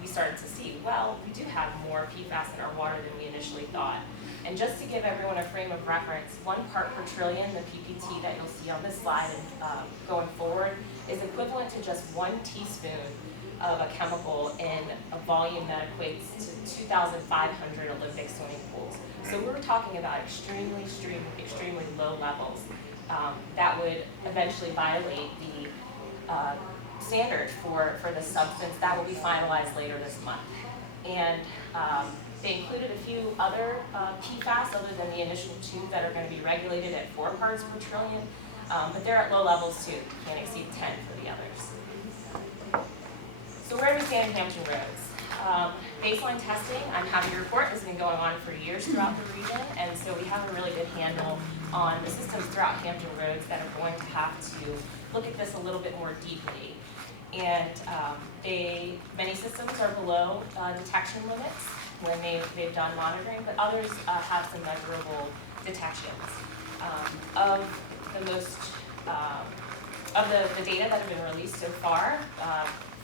we started to see, well, we do have more PFAS in our water than we initially thought. And just to give everyone a frame of reference, 1 part per trillion, the PPT that you'll see on this slide and going forward, is equivalent to just 1 teaspoon of a chemical in a volume that equates to 2,500 Olympic swimming pools. So we were talking about extremely low levels that would eventually violate the standard for the substance that will be finalized later this month. And they included a few other PFAS other than the initial 2 that are going to be regulated at 4 parts per trillion, but they're at low levels too, can't exceed 10 for the others. So where do we stand in Hampton Roads? Baseline testing, I'm happy to report, has been going on for years throughout the region, and so we have a really good handle on the systems throughout Hampton Roads that are going to have to look at this a little bit more deeply. And many systems are below detection limits when they've done monitoring, but others have some measurable detections. Of the data that have been released so far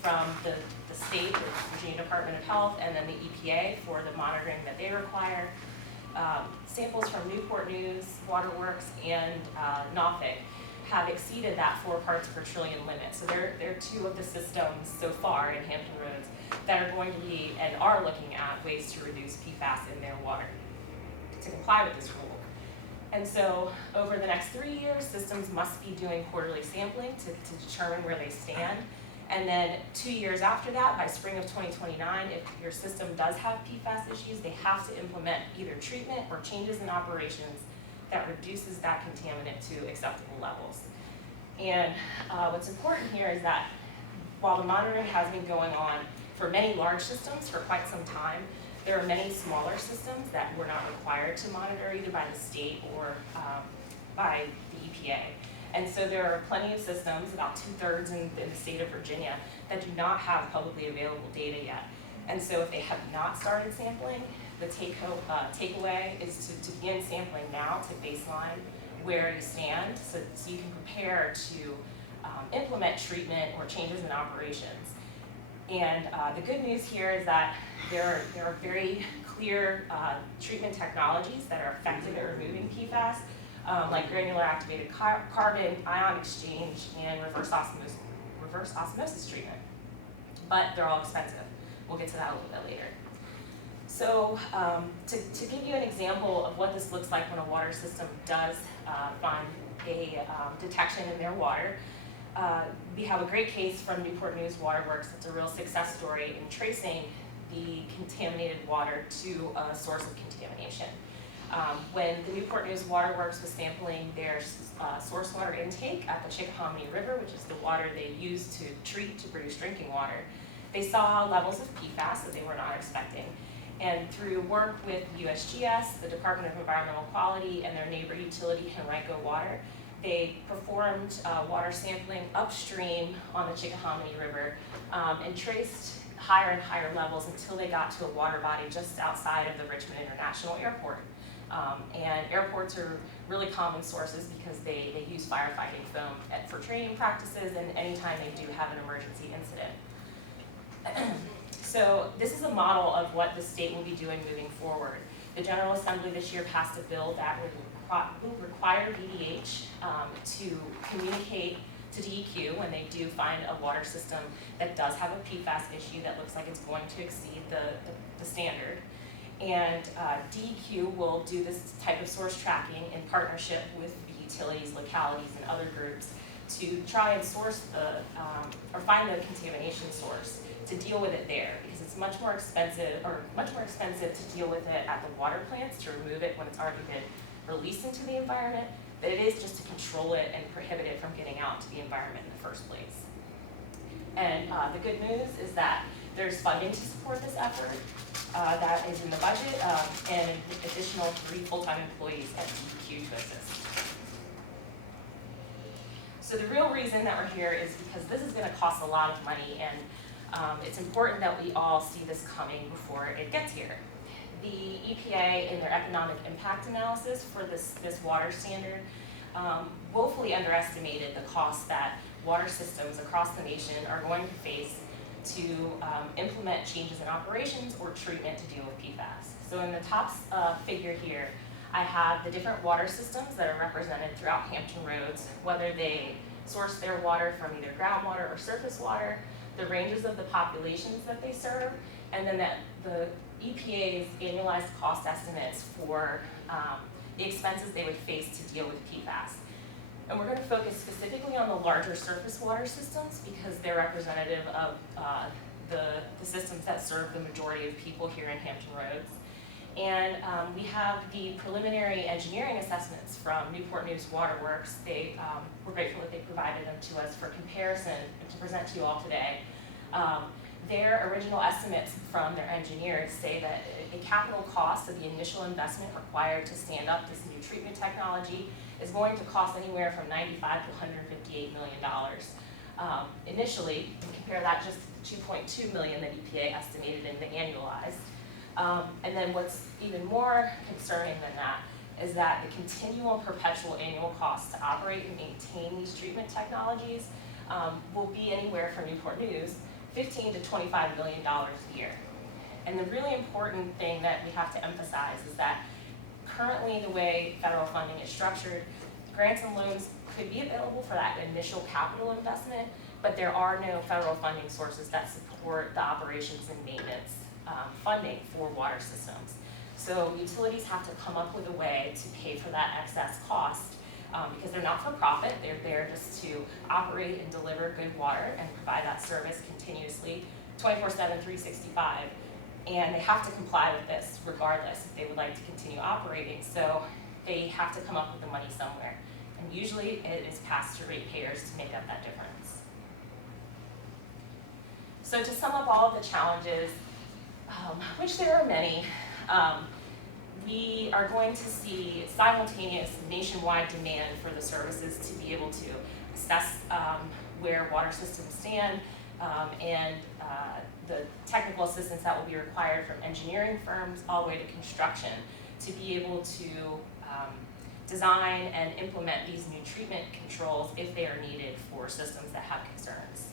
from the state, the Virginia Department of Health, and then the EPA for the monitoring that they require, samples from Newport News, Waterworks, and Norfolk have exceeded that 4 parts per trillion limit. So there are 2 of the systems so far in Hampton Roads that are going to be and are looking at ways to reduce PFAS in their water to comply with this rule. And so over the next 3 years, systems must be doing quarterly sampling to determine where they stand. And then 2 years after that, by spring of 2029, if your system does have PFAS issues, they have to implement either treatment or changes in operations that reduces that contaminant to acceptable levels. And what's important here is that while the monitoring has been going on for many large systems for quite some time, there are many smaller systems that were not required to monitor either by the state or by the EPA. And so there are plenty of systems, about 2/3 in the state of Virginia, that do not have publicly available data yet. And so if they have not started sampling, the takeaway is to begin sampling now to baseline where you stand so you can prepare to implement treatment or changes in operations. And the good news here is that there are very clear treatment technologies that are effective at removing PFAS, like granular activated carbon, ion exchange, and reverse osmosis treatment. But they're all expensive. We'll get to that a little bit later. So to give you an example of what this looks like when a water system does find a detection in their water, we have a great case from Newport News Waterworks. It's a real success story in tracing the contaminated water to a source of contamination. When the Newport News Waterworks was sampling their source water intake at the Chickahominy River, which is the water they use to treat to produce drinking water, they saw levels of PFAS that they were not expecting. And through work with USGS, the Department of Environmental Quality, and their neighbor utility, Henrico Water, they performed water sampling upstream on the Chickahominy River and traced higher and higher levels until they got to a water body just outside of the Richmond International Airport. And airports are really common sources because they use firefighting foam for training practices and anytime they do have an emergency incident. So this is a model of what the state will be doing moving forward. The General Assembly this year passed a bill that will require VDH to communicate to DEQ when they do find a water system that does have a PFAS issue that looks like it's going to exceed the standard. And DEQ will do this type of source tracking in partnership with the utilities, localities, and other groups to try and source or find the contamination source to deal with it there, because it's much more expensive to deal with it at the water plants to remove it when it's already been released into the environment than it is just to control it and prohibit it from getting out to the environment in the first place. And the good news is that there's funding to support this effort that is in the budget, and an additional 3 full-time employees at DEQ to assist. So the real reason that we're here is because this is going to cost a lot of money, and it's important that we all see this coming before it gets here. The EPA, in their economic impact analysis for this water standard, woefully underestimated the cost that water systems across the nation are going to face to implement changes in operations or treatment to deal with PFAS. So in the top figure here, I have the different water systems that are represented throughout Hampton Roads, whether they source their water from either groundwater or surface water, the ranges of the populations that they serve, and then the EPA's annualized cost estimates for the expenses they would face to deal with PFAS. And we're going to focus specifically on the larger surface water systems because they're representative of the systems that serve the majority of people here in Hampton Roads. And we have the preliminary engineering assessments from Newport News Waterworks. We're grateful that they provided them to us for comparison and to present to you all today. Their original estimates from their engineers say that a capital cost of the initial investment required to stand up this new treatment technology is going to cost anywhere from $95 to $158 million. Initially, compare that just to $2.2 million that EPA estimated in the annualized. And then what's even more concerning than that is that the continual perpetual annual cost to operate and maintain these treatment technologies will be anywhere for Newport News, $15 to $25 million a year. And the really important thing that we have to emphasize is that currently the way federal funding is structured, grants and loans could be available for that initial capital investment, but there are no federal funding sources that support the operations and maintenance funding for water systems. So utilities have to come up with a way to pay for that excess cost because they're not for profit, they're there just to operate and deliver good water and provide that service continuously, 24/7, 365. And they have to comply with this regardless if they would like to continue operating. So they have to come up with the money somewhere. And usually it is passed to ratepayers to make up that difference. So to sum up all of the challenges, which there are many, we are going to see simultaneous nationwide demand for the services to be able to assess where water systems stand and the technical assistance that will be required from engineering firms all the way to construction to be able to design and implement these new treatment controls if they are needed for systems that have concerns.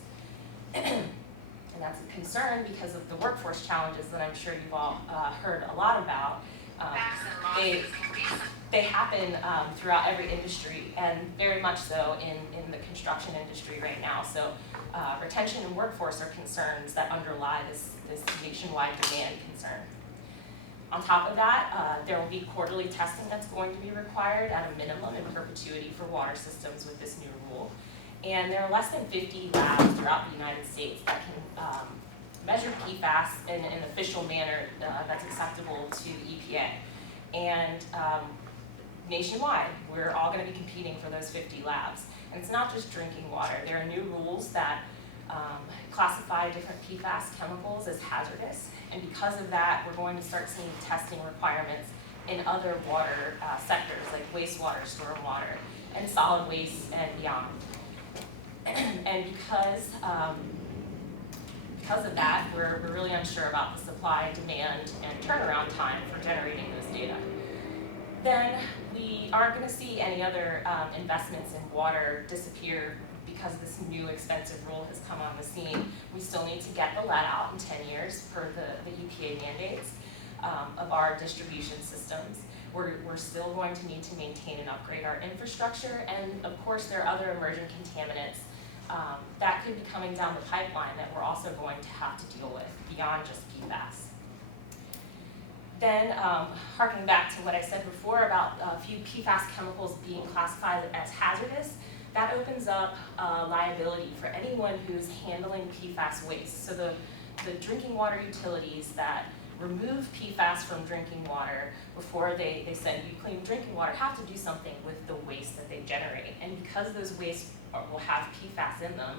And that's a concern because of the workforce challenges that I'm sure you've all heard a lot about. They happen throughout every industry, and very much so in the construction industry right now. So retention and workforce are concerns that underlie this nationwide demand concern. On top of that, there will be quarterly testing that's going to be required at a minimum in perpetuity for water systems with this new rule. And there are less than 50 labs throughout the United States that can measure PFAS in an official manner that's acceptable to the EPA. And nationwide, we're all going to be competing for those 50 labs. And it's not just drinking water. There are new rules that classify different PFAS chemicals as hazardous. And because of that, we're going to start seeing testing requirements in other water sectors like wastewater, stormwater, and solid waste and beyond. And because of that, we're really unsure about the supply, demand, and turnaround time for generating those data. Then we aren't going to see any other investments in water disappear because this new expensive rule has come on the scene, we still need to get the lead out in 10 years per the EPA mandates of our distribution systems. We're still going to need to maintain and upgrade our infrastructure, and of course there are other emerging contaminants that could be coming down the pipeline that we're also going to have to deal with beyond just PFAS. Then, harking back to what I said before about a few PFAS chemicals being classified as hazardous, that opens up liability for anyone who's handling PFAS waste. So the drinking water utilities that remove PFAS from drinking water before they send you clean drinking water have to do something with the waste that they generate. And because those wastes will have PFAS in them,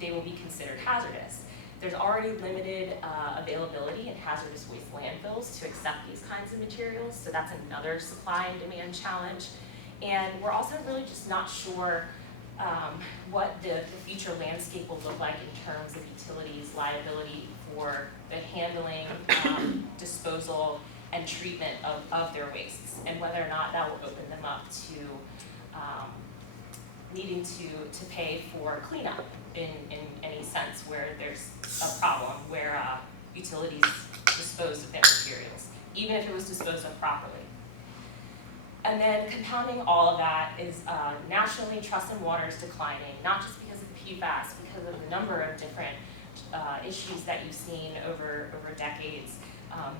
they will be considered hazardous. There's already limited availability in hazardous waste landfills to accept these kinds of materials, so that's another supply and demand challenge. And we're also really just not sure what the future landscape will look like in terms of utilities liability for the handling, disposal, and treatment of their wastes, and whether or not that will open them up to needing to pay for cleanup in any sense where there's a problem, where utilities dispose of their materials, even if it was disposed of properly. And then compounding all of that is nationally trust in water is declining, not just because of PFAS, because of the number of different issues that you've seen over decades,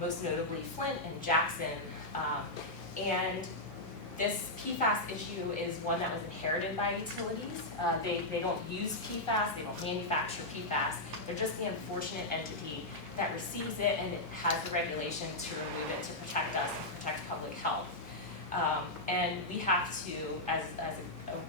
most notably Flint and Jackson. And this PFAS issue is one that was inherited by utilities. They don't use PFAS, they don't manufacture PFAS. They're just the unfortunate entity that receives it and it has the regulation to remove it to protect us and protect public health. And we have to, as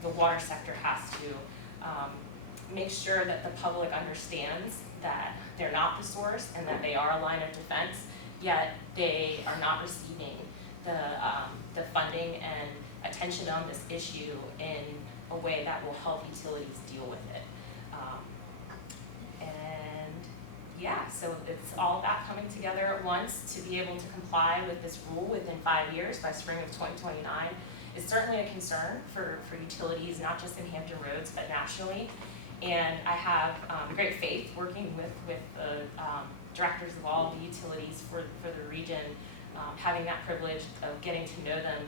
the water sector has to make sure that the public understands that they're not the source and that they are a line of defense, yet they are not receiving the funding and attention on this issue in a way that will help utilities deal with it. And yeah, so it's all about coming together at once to be able to comply with this rule within 5 years by spring of 2029 is certainly a concern for utilities, not just in Hampton Roads, but nationally. And I have great faith working with the directors of all the utilities for the region, having that privilege of getting to know them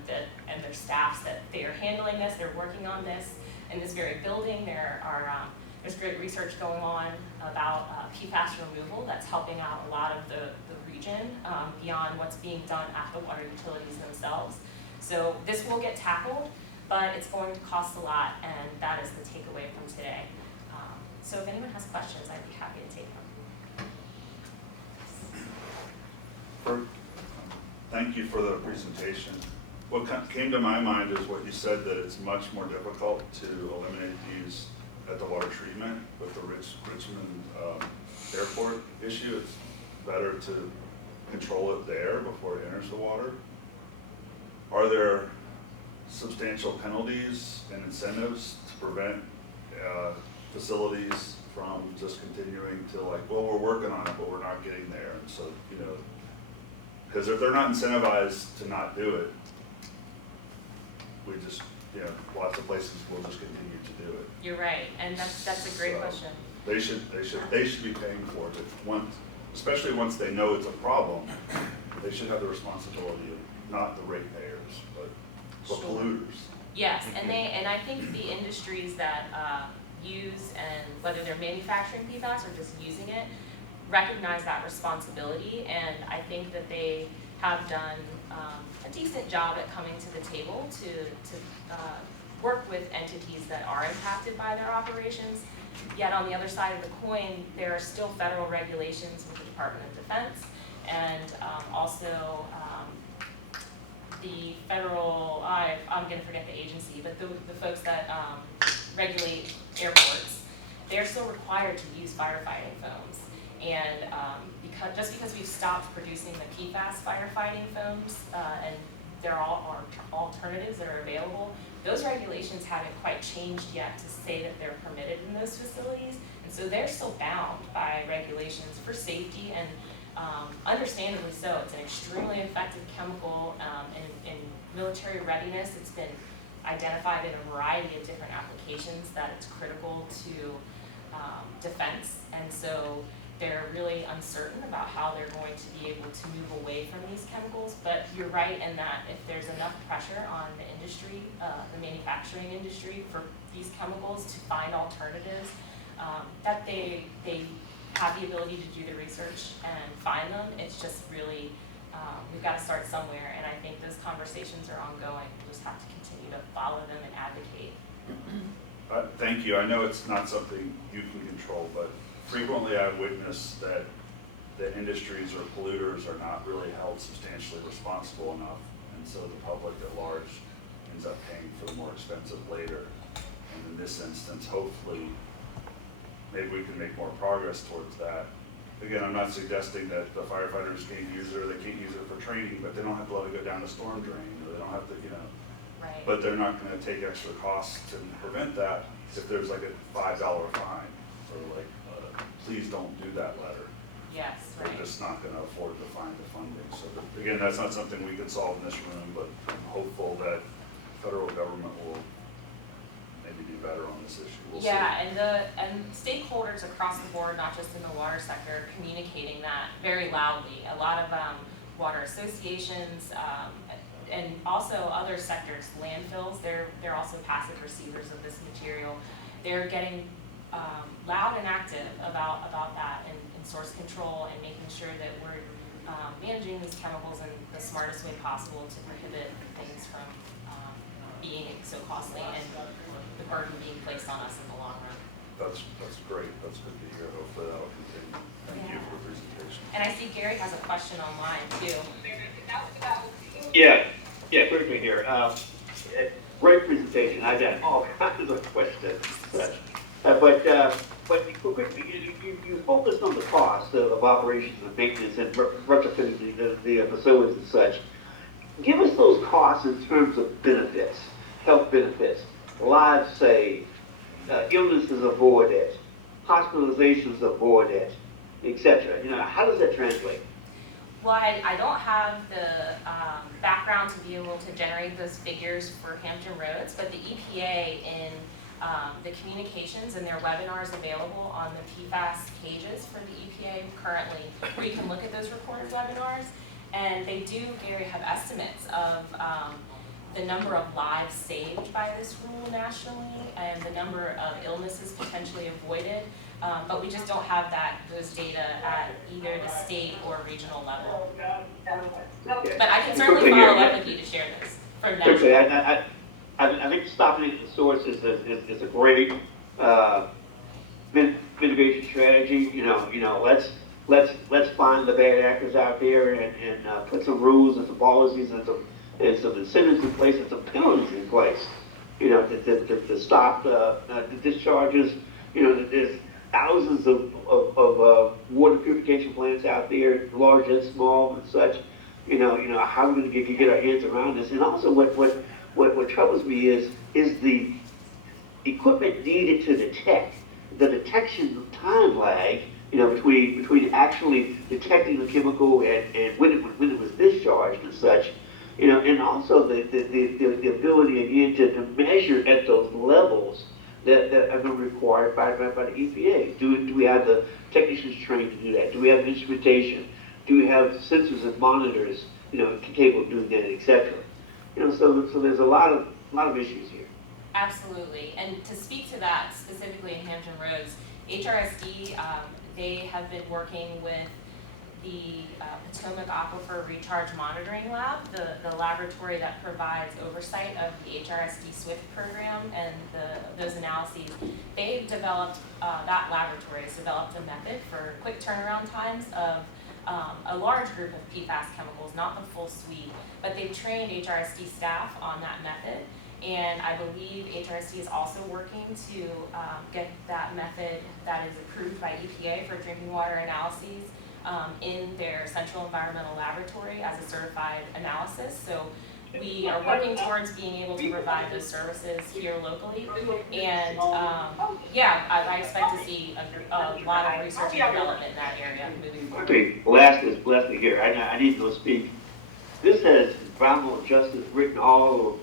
and their staffs, that they are handling this, they're working on this in this very building. There's great research going on about PFAS removal that's helping out a lot of the region beyond what's being done at the water utilities themselves. So this will get tackled, but it's going to cost a lot, and that is the takeaway from today. So if anyone has questions, I'd be happy to take them. Thank you for the presentation. What came to my mind is what you said, that it's much more difficult to eliminate these at the water treatment with the Richmond airport issue. It's better to control it there before it enters the water. Are there substantial penalties and incentives to prevent facilities from just continuing to like, well, we're working on it, but we're not getting there? And so, you know, because if they're not incentivized to not do it, we just, you know, lots of places will just continue to do it. You're right, and that's a great question. They should be paying for it. Once, especially once they know it's a problem, they should have the responsibility of not the ratepayers, but polluters. Yes, and I think the industries that use, and whether they're manufacturing PFAS or just using it, recognize that responsibility, and I think that they have done a decent job at coming to the table to work with entities that are impacted by their operations. Yet on the other side of the coin, there are still federal regulations with the Department of Defense, and also the federal, I'm going to forget the agency, but the folks that regulate airports, they're still required to use firefighting foams. And just because we've stopped producing the PFAS firefighting foams, and there are alternatives that are available, those regulations haven't quite changed yet to say that they're permitted in those facilities. And so they're still bound by regulations for safety, and understandably so. It's an extremely effective chemical in military readiness. It's been, identified in a variety of different applications that it's critical to defense, and so they're really uncertain about how they're going to be able to move away from these chemicals. But you're right in that if there's enough pressure on the industry, the manufacturing industry, for these chemicals to find alternatives, that they have the ability to do the research and find them. It's just really, we've got to start somewhere, and I think those conversations are ongoing. We just have to continue to follow them and advocate. Thank you. I know it's not something you can control, but frequently I witness that the industries or polluters are not really held substantially responsible enough, and so the public at large ends up paying for the more expensive later. And in this instance, hopefully, maybe we can make more progress towards that. Again, I'm not suggesting that the firefighters can't use it or they can't use it for training, but they don't have to let it go down the storm drain, or they don't have to, Right. but they're not gonna take extra costs to prevent that if there's like a $5 fine, or like, please don't do that letter. Yes, They're right. just not gonna afford to find the funding. So again, that's not something we can solve in this room, but I'm hopeful that federal government will maybe do better on this issue. We'll see. Yeah, and stakeholders across the board, not just in the water sector, are communicating that very loudly. A lot of water associations, and also other sectors, landfills, they're also passive receivers of this material. They're getting loud and active about that and source control, and making sure that we're managing these chemicals in the smartest way possible to prohibit things from being so costly and the burden being placed on us in the long run. That's great. That's good to hear. Hopefully that'll continue. Thank you for the presentation. And I see Gary has a question online too. Yeah, quickly here. Great presentation. I got all kinds of questions. But quickly, you focused on the cost of operations and maintenance and retrofitting the facilities and such. Give us those costs in terms of benefits, health benefits, lives saved, illnesses avoided, hospitalizations avoided, etc. How does that translate? Well, I don't have the background to be able to generate those figures for Hampton Roads, but the EPA in the communications and their webinars available on the PFAS pages for the EPA currently, where you can look at those recorded webinars, and they do, Gary, have estimates of the number of lives saved by this rule nationally and the number of illnesses potentially avoided. But we just don't have those data at either the state or regional level. But I can certainly follow up with you to share this from national. Okay, I think stopping at the source is a great mitigation strategy. Let's find the bad actors out there and put some rules and some policies and some incentives in place and some penalties in place. To stop the discharges. There's thousands of water purification plants out there, large and small and such. How are we going to get our heads around this? And also, what troubles me is the equipment needed to detect, the detection time lag, between actually detecting the chemical and when it was discharged and such. And also the ability again to measure at those levels that are going to be required by the EPA. Do we have the technicians trained to do that? Do we have instrumentation? Do we have sensors and monitors, capable of doing that, etc. So there's a lot of issues here. Absolutely, and to speak to that specifically in Hampton Roads, HRSD, they have been working with the Potomac Aquifer Recharge Monitoring Lab, the laboratory that provides oversight of the HRSD SWIFT program and those analyses. They've developed, that laboratory has developed a method for quick turnaround times of a large group of PFAS chemicals, not the full suite, but they've trained HRSD staff on that method. And I believe HRSD is also working to get that method that is approved by EPA for drinking water analyses in their Central Environmental Laboratory as a certified analysis. So we are working towards being able to provide those services here locally. And I expect to see a lot of research and development in that area moving forward. Okay, lastly here, I need to speak. This has environmental justice written all over.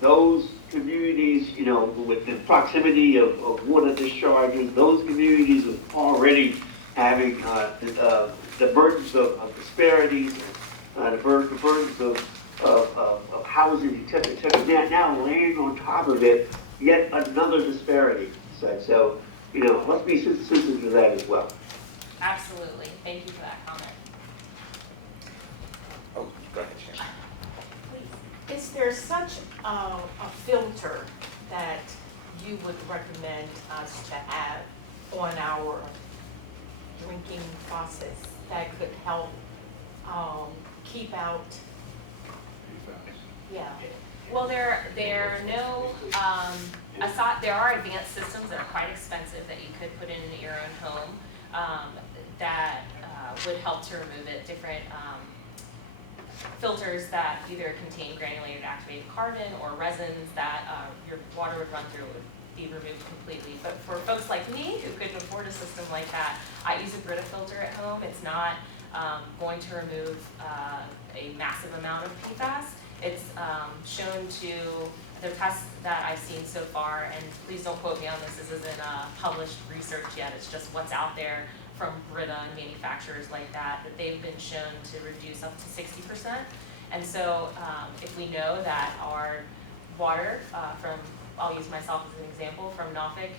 those communities, you know, with the proximity of water discharges, those communities are already having the burdens of disparities, the burdens of housing, et cetera. Now laying on top of it, yet another disparity. So you know, let's be sensitive to that as well. Absolutely. Thank you for that comment. Oh, go ahead, Sharon. Is there such a filter that you would recommend us to have on our drinking faucets that could help keep out? Yeah. Well, there are no, there are advanced systems that are quite expensive that you could put in your own home that would help to remove it. Different filters that either contain granulated activated carbon or resins that your water would run through would be removed completely. But for folks like me who couldn't afford a system like that, I use a Brita filter at home. It's not going to remove a massive amount of PFAS. It's shown to, the tests that I've seen so far, and please don't quote me on this isn't published research yet, it's just what's out there from Brita and manufacturers like that they've been shown to reduce up to 60%. And so if we know that our water from, I'll use myself as an example, from Suffolk,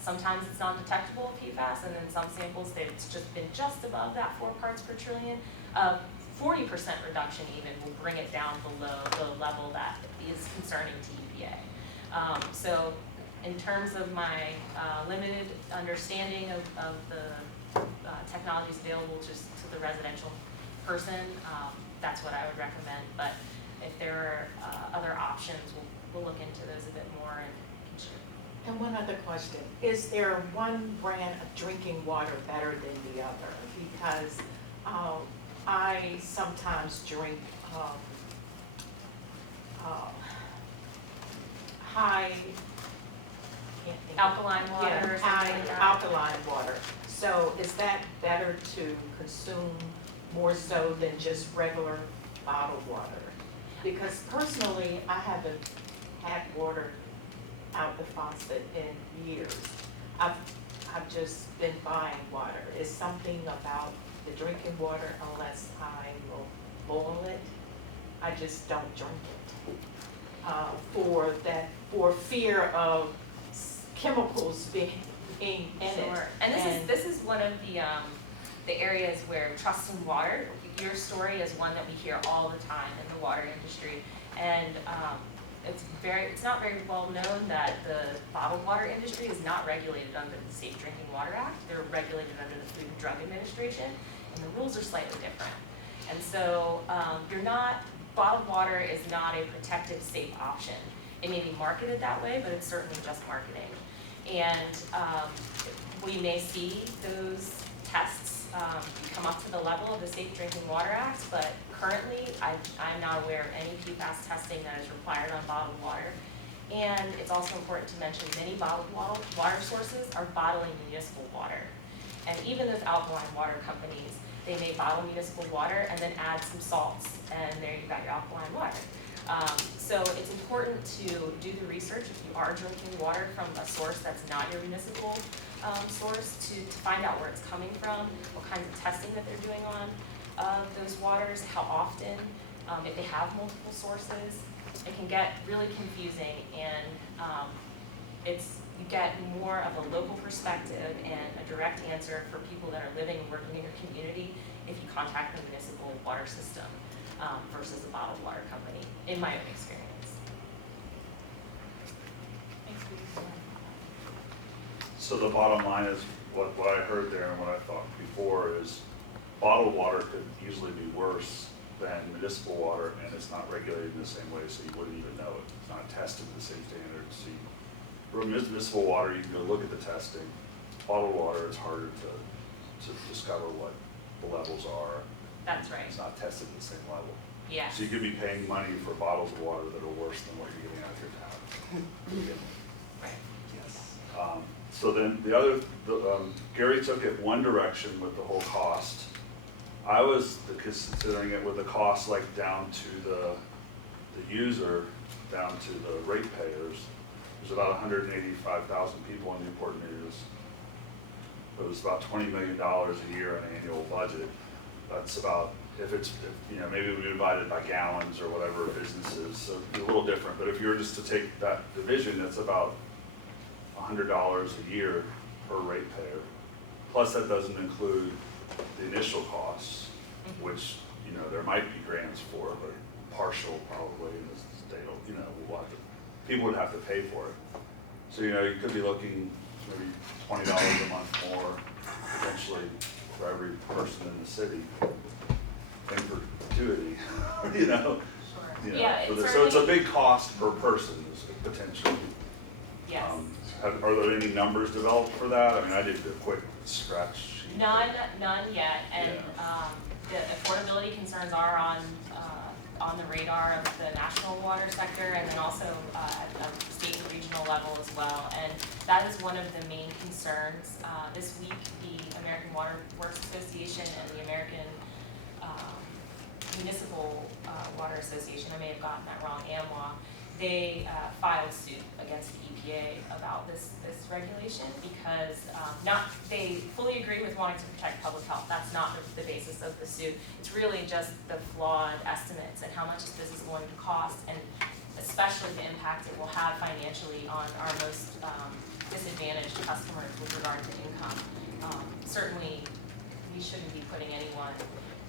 sometimes it's non-detectable PFAS, and in some samples it's just been just above that 4 parts per trillion. 40% reduction even will bring it down below the level that is concerning to EPA. So in terms of my limited understanding of the technologies available just to the residential person, that's what I would recommend. But if there are other options, we'll look into those a bit more and share. And one other question, is there one brand of drinking water better than the other? Because I sometimes drink high, Alkaline water or something high like that? alkaline water. So is that better to consume more so than just regular bottled water? Because personally, I haven't had water out the faucet in years. I've just been buying water. It's something about the drinking water, unless I will boil it, I just don't drink it. For fear of chemicals being in it. Sure. And this is one of the areas where trust in water, your story is one that we hear all the time in the water industry. And it's not very well known that the bottled water industry is not regulated under the Safe Drinking Water Act. They're regulated under the Food and Drug Administration, and the rules are slightly different. And so bottled water is not a protective, safe option. It may be marketed that way, but it's certainly just marketing. And we may see those tests come up to the level of the Safe Drinking Water Act, but currently I'm not aware of any PFAS testing that is required on bottled water. And it's also important to mention many bottled water sources are bottling municipal water. And even those alkaline water companies, they may bottle municipal water and then add some salts, and there you've got your alkaline water. So it's important to do the research if you are drinking water from a source that's not your municipal source to find out where it's coming from, what kinds of testing that they're doing on those waters, how often, if they have multiple sources. It can get really confusing, and you get more of a local perspective and a direct answer for people that are living and working in your community if you contact the municipal water system versus a bottled water company, in my own experience. So the bottom line is, what I heard there and what I thought before is bottled water could easily be worse than municipal water, and it's not regulated in the same way, so you wouldn't even know it. It's not tested to the same standards. So for municipal water, you can go look at the testing. Bottled water, it's harder to discover what the levels are. That's right. It's not tested at the same level. Yes. So you could be paying money for bottles of water that are worse than what you're getting out of your tap. Right. Yes. So then Gary took it one direction with the whole cost. I was considering it with the cost like down to the the user down to the ratepayers, there's about 185,000 people in Newport News. It was about $20 million a year in annual budget. That's about, maybe we divide it by gallons or whatever businesses, so it'd be a little different. But if you were just to take that division, that's about $100 a year per ratepayer. Plus that doesn't include the initial costs, which, there might be grants for, but partial probably in the state, people would have to pay for it. So, you could be looking maybe $20 a month more potentially for every person in the city in perpetuity, Sure. Yeah, so it's it's a certainly, big cost per person potentially. yes. Are there any numbers developed for that? I mean, I did a quick scratch sheet. None yet, and Yeah. the affordability concerns are on the radar of the national water sector, and then also at the state and regional level as well. And that is one of the main concerns. This week, the American Water Works Association and the American Municipal Water Association, I may have gotten that wrong, AMWA, they filed suit against the EPA about this regulation because they fully agree with wanting to protect public health. That's not the basis of the suit. It's really just the flawed estimates and how much this is going to cost, and especially the impact it will have financially on our most disadvantaged customers with regard to income. Certainly, we shouldn't be putting anyone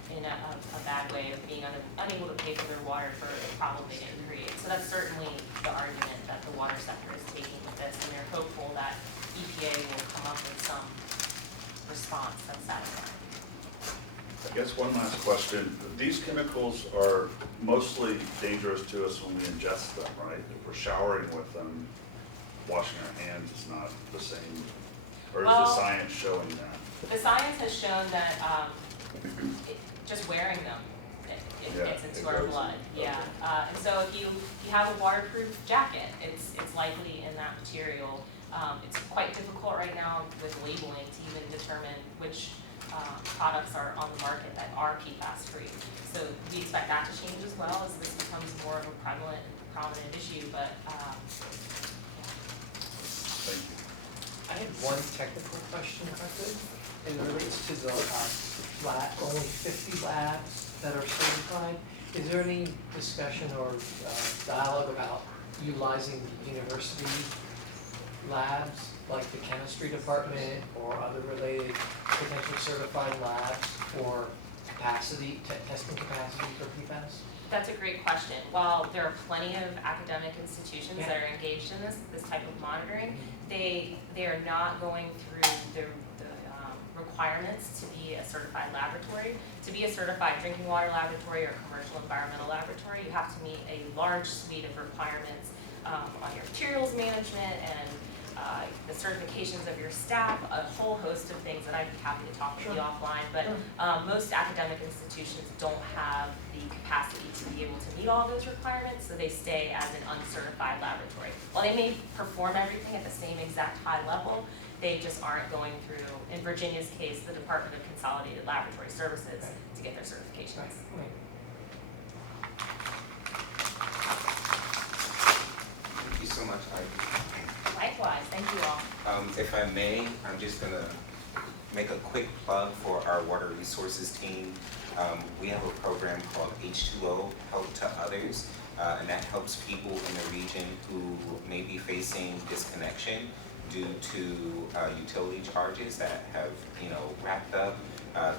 in a bad way of being unable to pay for their water for a problem they didn't create. So that's certainly the argument that the water sector is taking with this, and they're hopeful that EPA will come up with some response that's satisfying. I guess one last question. These chemicals are mostly dangerous to us when we ingest them, right? If we're showering with them, washing our hands is not the same. Or is the Well, science showing that? The science has shown that just wearing them, it Yeah, gets into it our goes blood. in. Yeah, Okay. and so if you have a waterproof jacket, it's likely in that material. It's quite difficult right now with labeling to even determine which products are on the market that are PFAS free. So we expect that to change as well as this becomes more of a prevalent and prominent issue. But Thank you. I had one technical question, if I could, and it relates to the only 50 labs that are certified. Is there any discussion or dialogue about utilizing university labs, like the chemistry department or other related potentially certified labs for capacity, testing capacity for PFAS? that's a great question. While there are plenty of academic institutions that are engaged in this type of monitoring, they are not going through the requirements to be a certified laboratory. To be a certified drinking water laboratory or commercial environmental laboratory, you have to meet a large suite of requirements on your materials management and the certifications of your staff, a whole host of things that I'd be happy to talk with you offline. But most academic institutions don't have the capacity to be able to meet all those requirements, so they stay as an uncertified laboratory. While they may perform everything at the same exact high level, they just aren't going through, in Virginia's case, the Department of Consolidated Laboratory Services to get their certifications. Right. Thank you so much. Likewise, thank you all. If I may, I'm just gonna make a quick plug for our water resources team. We have a program called H2O, Help to Others, and that helps people in the region who may be facing disconnection due to utility charges that have, racked up.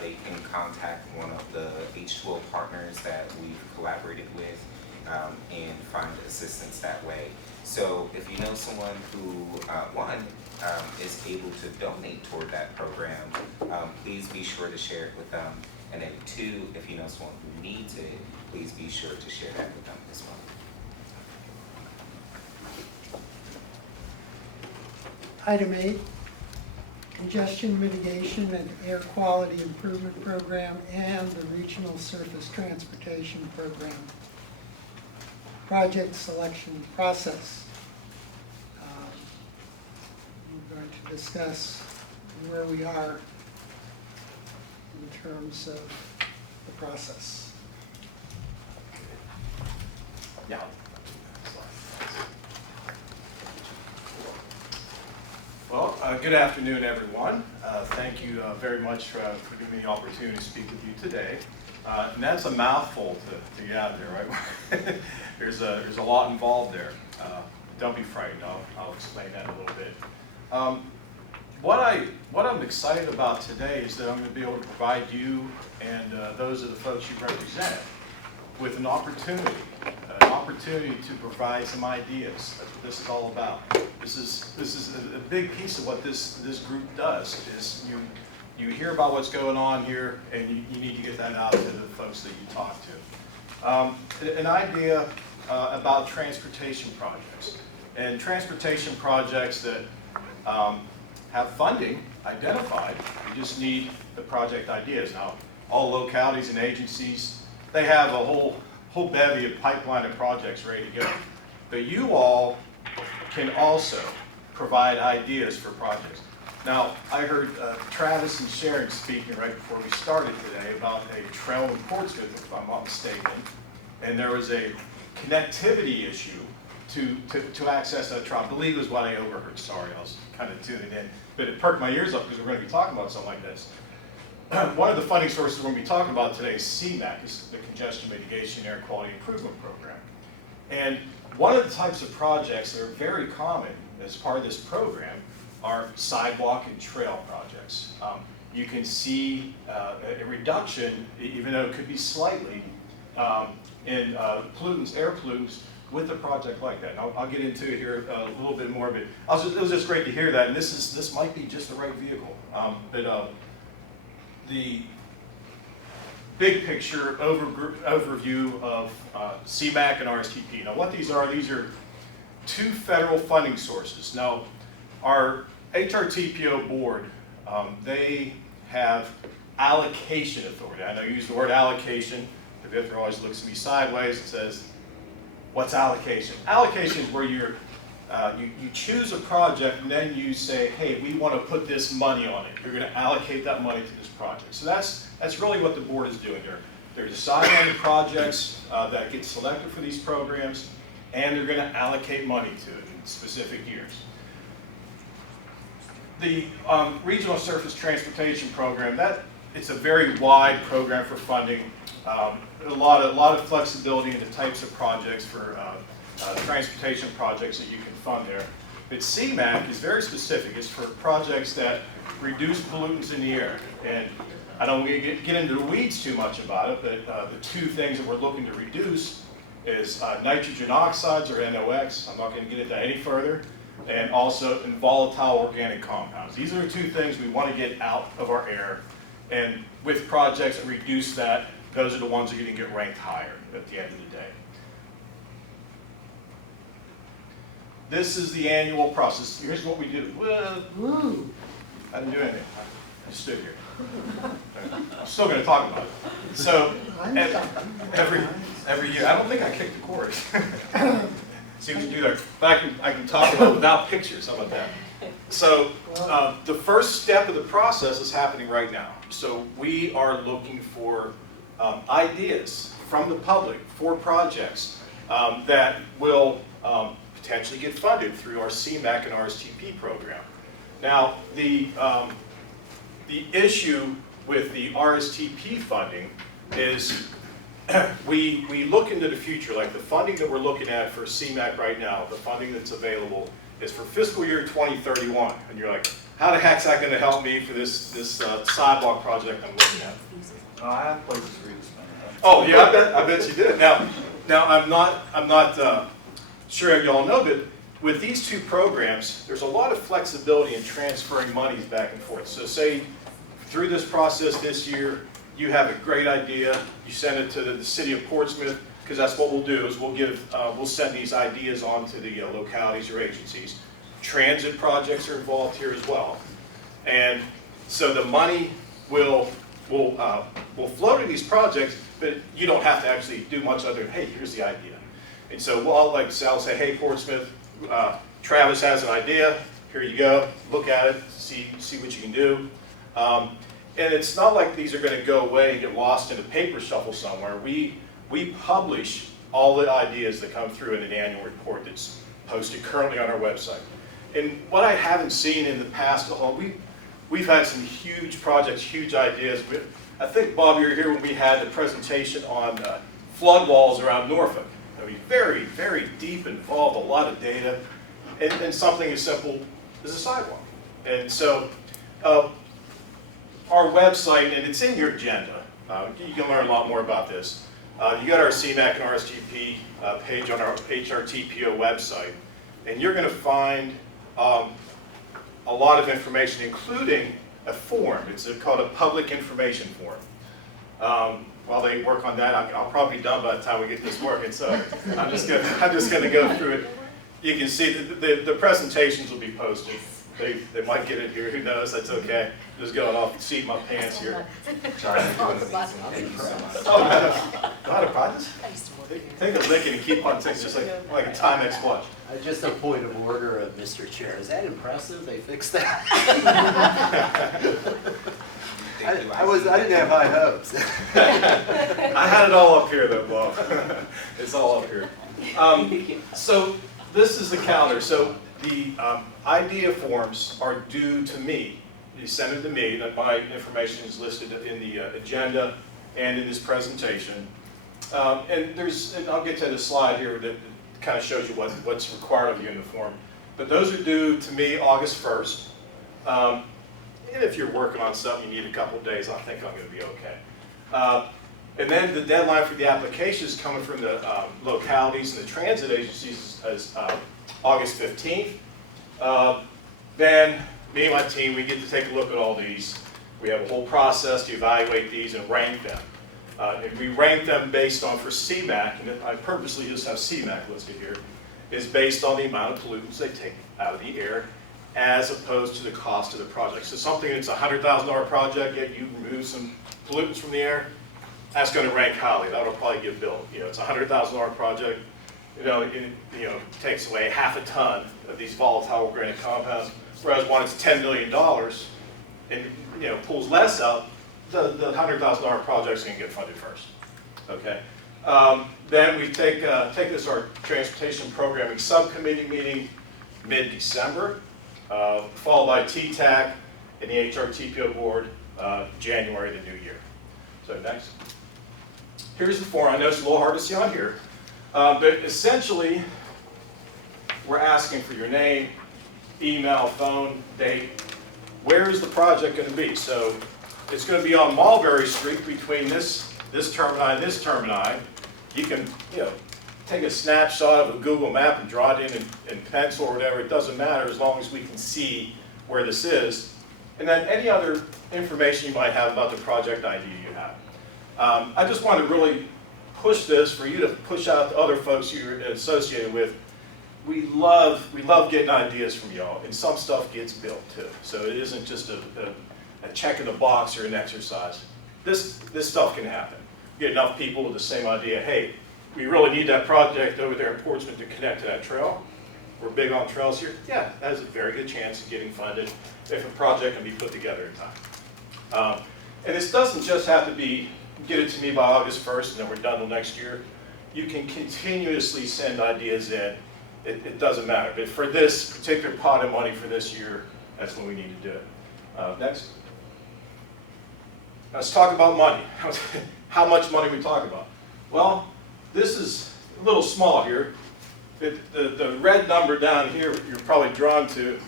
They can contact one of the H2O partners that we've collaborated with and find assistance that way. So if you know someone who, is able to donate toward that program, please be sure to share it with them. And then 2, if you know someone who needs it, please be sure to share that with them as well. Item 8, congestion mitigation and air quality improvement program and the regional surface transportation program. Project selection process. We're going to discuss where we are in terms of the process. Yeah. Well, good afternoon, everyone. Thank you very much for giving me the opportunity to speak with you today. And that's a mouthful to get out there, right? there's a lot involved there. Don't be frightened. I'll explain that in a little bit. What I'm excited about today is that I'm going to be able to provide you and those of the folks you represent with an opportunity to provide some ideas. That's what this is all about. This is a big piece of what this group does. Is you hear about what's going on here, and you need to get that out to the folks that you talk to. An idea about transportation projects, and transportation projects that have funding identified. You just need the project ideas. Now, all localities and agencies, they have a whole bevy of pipeline of projects ready to go. But you all can also provide ideas for projects. Now, I heard Travis and Sharon speaking right before we started today about a trail in Portsmouth, if I'm not mistaken, and there was a connectivity issue to access that trail. I believe is what I overheard. Sorry, I was kind of tuning in. But it perked my ears up because we're going to be talking about something like this. One of the funding sources we're going to be talking about today is CAC, is the Congestion Mitigation Air Quality Improvement Program. And one of the types of projects that are very common as part of this program are sidewalk and trail projects. You can see a reduction, even though it could be slightly, in pollutants, air pollutants, with a project like that. And I'll get into it here a little bit more, but it was just great to hear that, and this might be just the right vehicle. The big picture overview of CMAQ and RSTP. Now what these are two federal funding sources. Now our HRTPO board, they have allocation authority. I know you use the word allocation. The Victor always looks at me sideways and says, what's allocation? Allocation is where you choose a project and then you say, hey, we want to put this money on it. You're going to allocate that money to this project. So that's really what the board is doing here. They're deciding on the projects that get selected for these programs, and they're going to allocate money to it in specific years. The Regional Surface Transportation Program, it's a very wide program for funding. A lot of flexibility in the types of projects for transportation projects that you can fund there. But CMAQ is very specific. It's for projects that reduce pollutants in the air. And I don't want to get into the weeds too much about it, but the two things that we're looking to reduce is nitrogen oxides, or NOx. I'm not going to get into that any further. And also in volatile organic compounds. These are the two things we want to get out of our air. And with projects that reduce that, those are the ones that are going to get ranked higher at the end of the day. This is the annual process. Here's what we do. Woo! I didn't do anything. I just stood here. I'm still going to talk about it. So every year, I don't think I kicked the cord. Seems to do that. But I can talk about it without pictures. How about that? So the first step of the process is happening right now. So we are looking for ideas from the public for projects that will potentially get funded through our CMAQ and RSTP program. Now, the issue with the RSTP funding is we look into the future, like the funding that we're looking at for CMAQ right now, the funding that's available is for fiscal year 2031. And you're like, how the heck's that going to help me for this sidewalk project I'm looking at? I have places for you to spend it. Oh yeah, I bet you did. Now I'm not sure y'all know, but with these two programs, there's a lot of flexibility in transferring monies back and forth. So say through this process this year, you have a great idea, you send it to the city of Portsmouth, because that's what we'll do is we'll send these ideas on to the localities or agencies. Transit projects are involved here as well, and so the money will flow to these projects, but you don't have to actually do much other than, hey, here's the idea. And so I'll say, hey, Portsmouth, Travis has an idea, here you go, look at it, see what you can do. And it's not like these are going to go away and get lost in a paper shuffle somewhere. We publish all the ideas that come through in an annual report that's posted currently on our website. And what I haven't seen in the past, we've had some huge projects, huge ideas. I think, Bob, you were here when we had the presentation on flood walls around Norfolk. I mean, very, very deep, involved, a lot of data, and something as simple as a sidewalk. And so our website, and it's in your agenda, you can learn a lot more about this. You got our CMAC and RSTP page on our HRTPO website, and you're going to find a lot of information, including a form. It's called a public information form. While they work on that, I'll probably be done by the time we get this working, so I'm just going to go through it. You can see the presentations will be posted. They might get it here, who knows, that's okay. Just going off the seat of my pants here. Sorry, you're doing amazing. Thank you so much. Oh, not a project? Take a licking and keep on saying, just like a Timex watch. Just a point of order, Mr. Chair. Is that impressive? They fixed that? I didn't have high hopes. I had it all up here though, Bob. It's all up here. So this is the calendar. So the idea forms are due to me. You send it to me. That my information is listed in the agenda and in this presentation. And I'll get to the slide here that kind of shows you what's required of you in the form. But those are due to me August 1st. And if you're working on something, you need a couple of days, I think I'm going to be okay. And then the deadline for the application is coming from the localities and the transit agencies is August 15th. Then me and my team, we get to take a look at all these. We have a whole process to evaluate these and rank them. And we rank them based on, for CMAC, and I purposely just have CMAC listed here, is based on the amount of pollutants they take out of the air as opposed to the cost of the project. So something that's a $100,000 project, yet you remove some pollutants from the air, that's going to rank highly. That'll probably get built. It's a $100,000 project. It takes away half a ton of these volatile organic compounds. Whereas when it's $10 million and pulls less out, the $100,000 project's going to get funded first. Okay. Then we take this our transportation programming subcommittee meeting mid-December, followed by TTAC and the HRTPO board January of the new year. So next. Here's the form. I know it's a little hard to see on here, but essentially we're asking for your name, email, phone, date. Where is the project going to be? So it's going to be on Mulberry Street between this termini and this termini. You can take a snapshot of a Google map and draw it in pencil or whatever. It doesn't matter as long as we can see where this is. And then any other information you might have about the project ID you have. I just want to really push this for you to push out to other folks you're associated with. We love getting ideas from y'all, and some stuff gets built too. So it isn't just a check in the box or an exercise. This stuff can happen. You get enough people with the same idea. Hey, we really need that project over there in Portsmouth to connect to that trail. We're big on trails here. Yeah, that has a very good chance of getting funded if a project can be put together in time. And this doesn't just have to be get it to me by August 1st and then we're done till next year. You can continuously send ideas in. It doesn't matter. But for this particular pot of money for this year, that's when we need to do it. Next. Let's talk about money. How much money we talk about? Well, this is a little small here. The red number down here you're probably drawn to,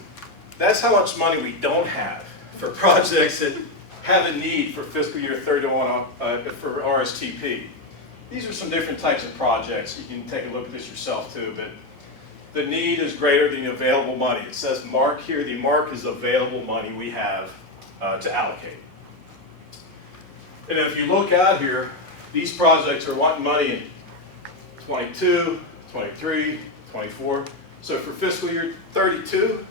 that's how much money we don't have for projects that have a need for fiscal year 31 for RSTP. These are some different types of projects. You can take a look at this yourself too, but the need is greater than the available money. It says mark here, the mark is available money we have to allocate. And if you look out here, these projects are wanting money in 22, 23, 24. So for fiscal year 32,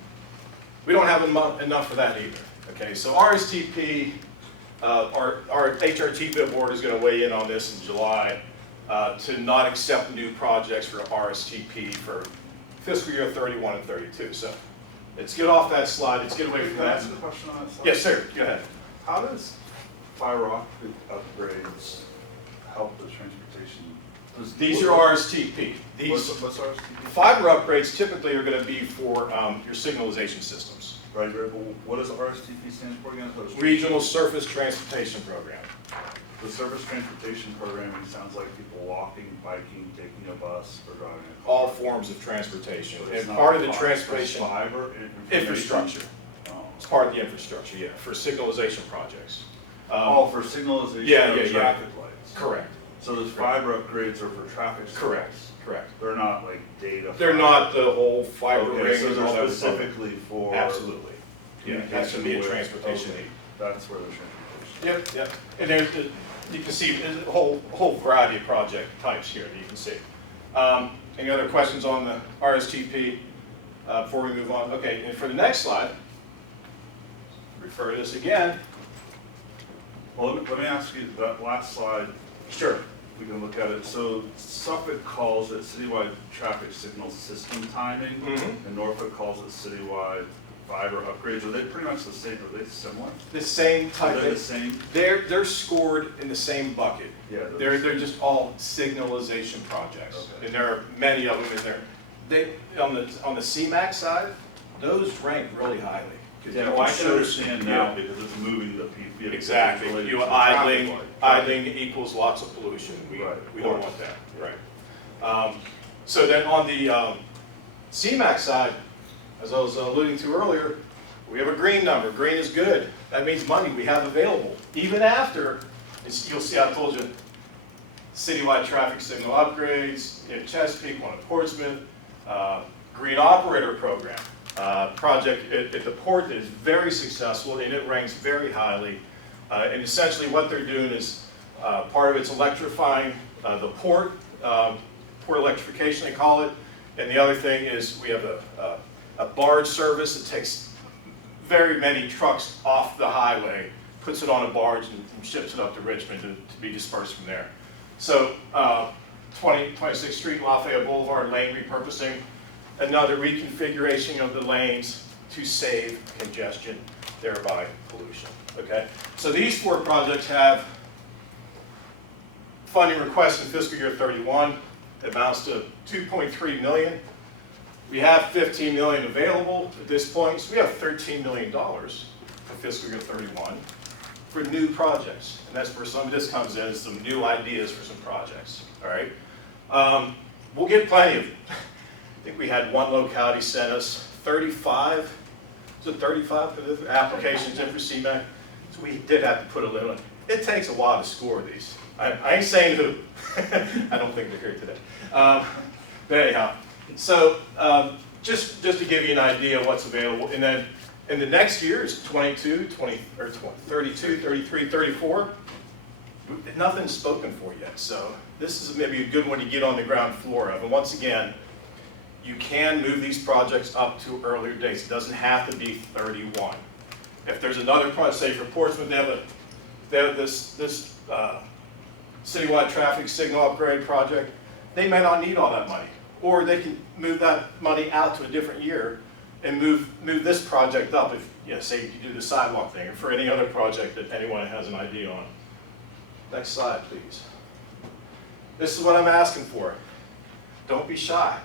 we don't have enough for that either. Okay, so RSTP, our HRTP board is going to weigh in on this in July to not accept new projects for RSTP for fiscal year 31 and 32. So let's get off that slide. Let's get away from Can I that. ask a question on that slide? Yes, sir. Go ahead. How does fiber optic upgrades help the transportation These are RSTP. These What's RSTP? fiber upgrades typically are going to be for your signalization systems. Right, well, what does RSTP stand for again? Regional Surface Transportation Program. The surface transportation programming sounds like people walking, biking, taking a bus, or driving a car. All forms of transportation. So it's And not part of the fiber, it's transportation fiber infrastructure. Oh. It's part of the infrastructure, yeah, for signalization projects. For signalization yeah, of yeah, yeah. traffic lights. Correct. So those fiber upgrades are for traffic signals. Correct. Correct. They're not like data. They're not the whole fiber Okay, ring so and all they're that stuff. specifically for. Absolutely. Yeah, that's going to be a communication with- transportation okay, need. That's where the transportation. Yep, yep. And there's, you can see there's a whole variety of project types here that you can see. Any other questions on the RSTP before we move on? Okay, and for the next slide, refer to this again. Well, let me ask you, that last slide, Sure. we can look at it. So Suffolk calls it citywide traffic signal system timing, Mhm. and Norfolk calls it citywide fiber upgrades. Are they pretty much the same? Are they similar? The same Are type they the of, same? they're scored in the same bucket. Yeah. They're just all signalization projects, Okay. and there are many of them in there. They, on the CMAC side, those rank really highly. 'Cause Yeah, it well, I can shows- understand now yeah. because it's moving the vehicle. Exactly, related you to the idling, traffic light. idling equals lots of pollution, we Right. don't want that, right. So then on the CMAC side, as I was alluding to earlier, we have a green number, green is good, that means money we have available, even after, you'll see I told you, citywide traffic signal upgrades, in Chesapeake, one at Portsmouth, green operator program. Project at the port is very successful and it ranks very highly. And essentially what they're doing is, part of it's electrifying the port, port electrification they call it. And the other thing is we have a barge service that takes very many trucks off the highway, puts it on a barge and ships it up to Richmond to be dispersed from there. So 26th Street, Lafayette Boulevard, lane repurposing, another reconfiguration of the lanes to save congestion, thereby pollution, okay? So these 4 projects have funding requests in fiscal year 31, it amounts to $2.3 million. We have $15 million available at this point, so we have $13 million for fiscal year 31 for new projects. And that's where some of this comes in, some new ideas for some projects, all right? We'll get plenty of, I think we had one locality sent us 35, was it 35 for the applications in for CMAC? So we did have to put a limit. It takes a while to score these. I ain't saying who. I don't think they're here today. But anyhow, so just to give you an idea of what's available. And then in the next years, 22, 32, 33, 34, nothing's spoken for yet. So this is maybe a good one to get on the ground floor of. And once again, you can move these projects up to earlier dates. It doesn't have to be 31. If there's another project, say for Portsmouth, they have this citywide traffic signal upgrade project, they may not need all that money. Or they can move that money out to a different year and move this project up if, say you do the sidewalk thing, or for any other project that anyone has an idea on. Next slide, please. This is what I'm asking for. Don't be shy.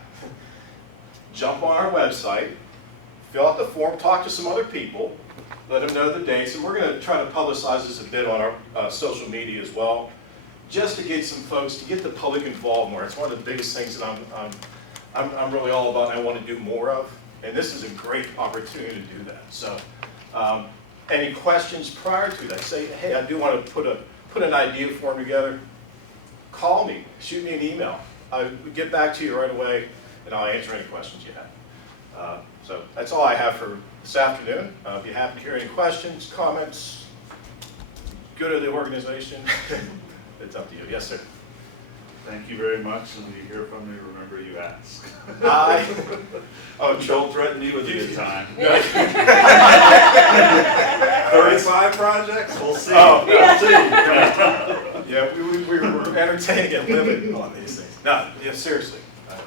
Jump on our website, fill out the form, talk to some other people, let them know the dates, and we're going to try to publicize this a bit on our social media as well, just to get some folks, to get the public involved more. It's one of the biggest things that I'm really all about and I want to do more of, and this is a great opportunity to do that. So any questions prior to that? Say, hey, I do want to put an idea form together. Call me, shoot me an email. I'll get back to you right away and I'll answer any questions you have. So that's all I have for this afternoon. If you happen to hear any questions, comments, go to the organization. It's up to you. Yes, sir. Thank you very much, and when you hear from me, remember you ask. Don't threaten me with a good time. 35 projects? We'll see. We'll see. Yeah, we're entertaining a limit on these things. No, yeah, seriously.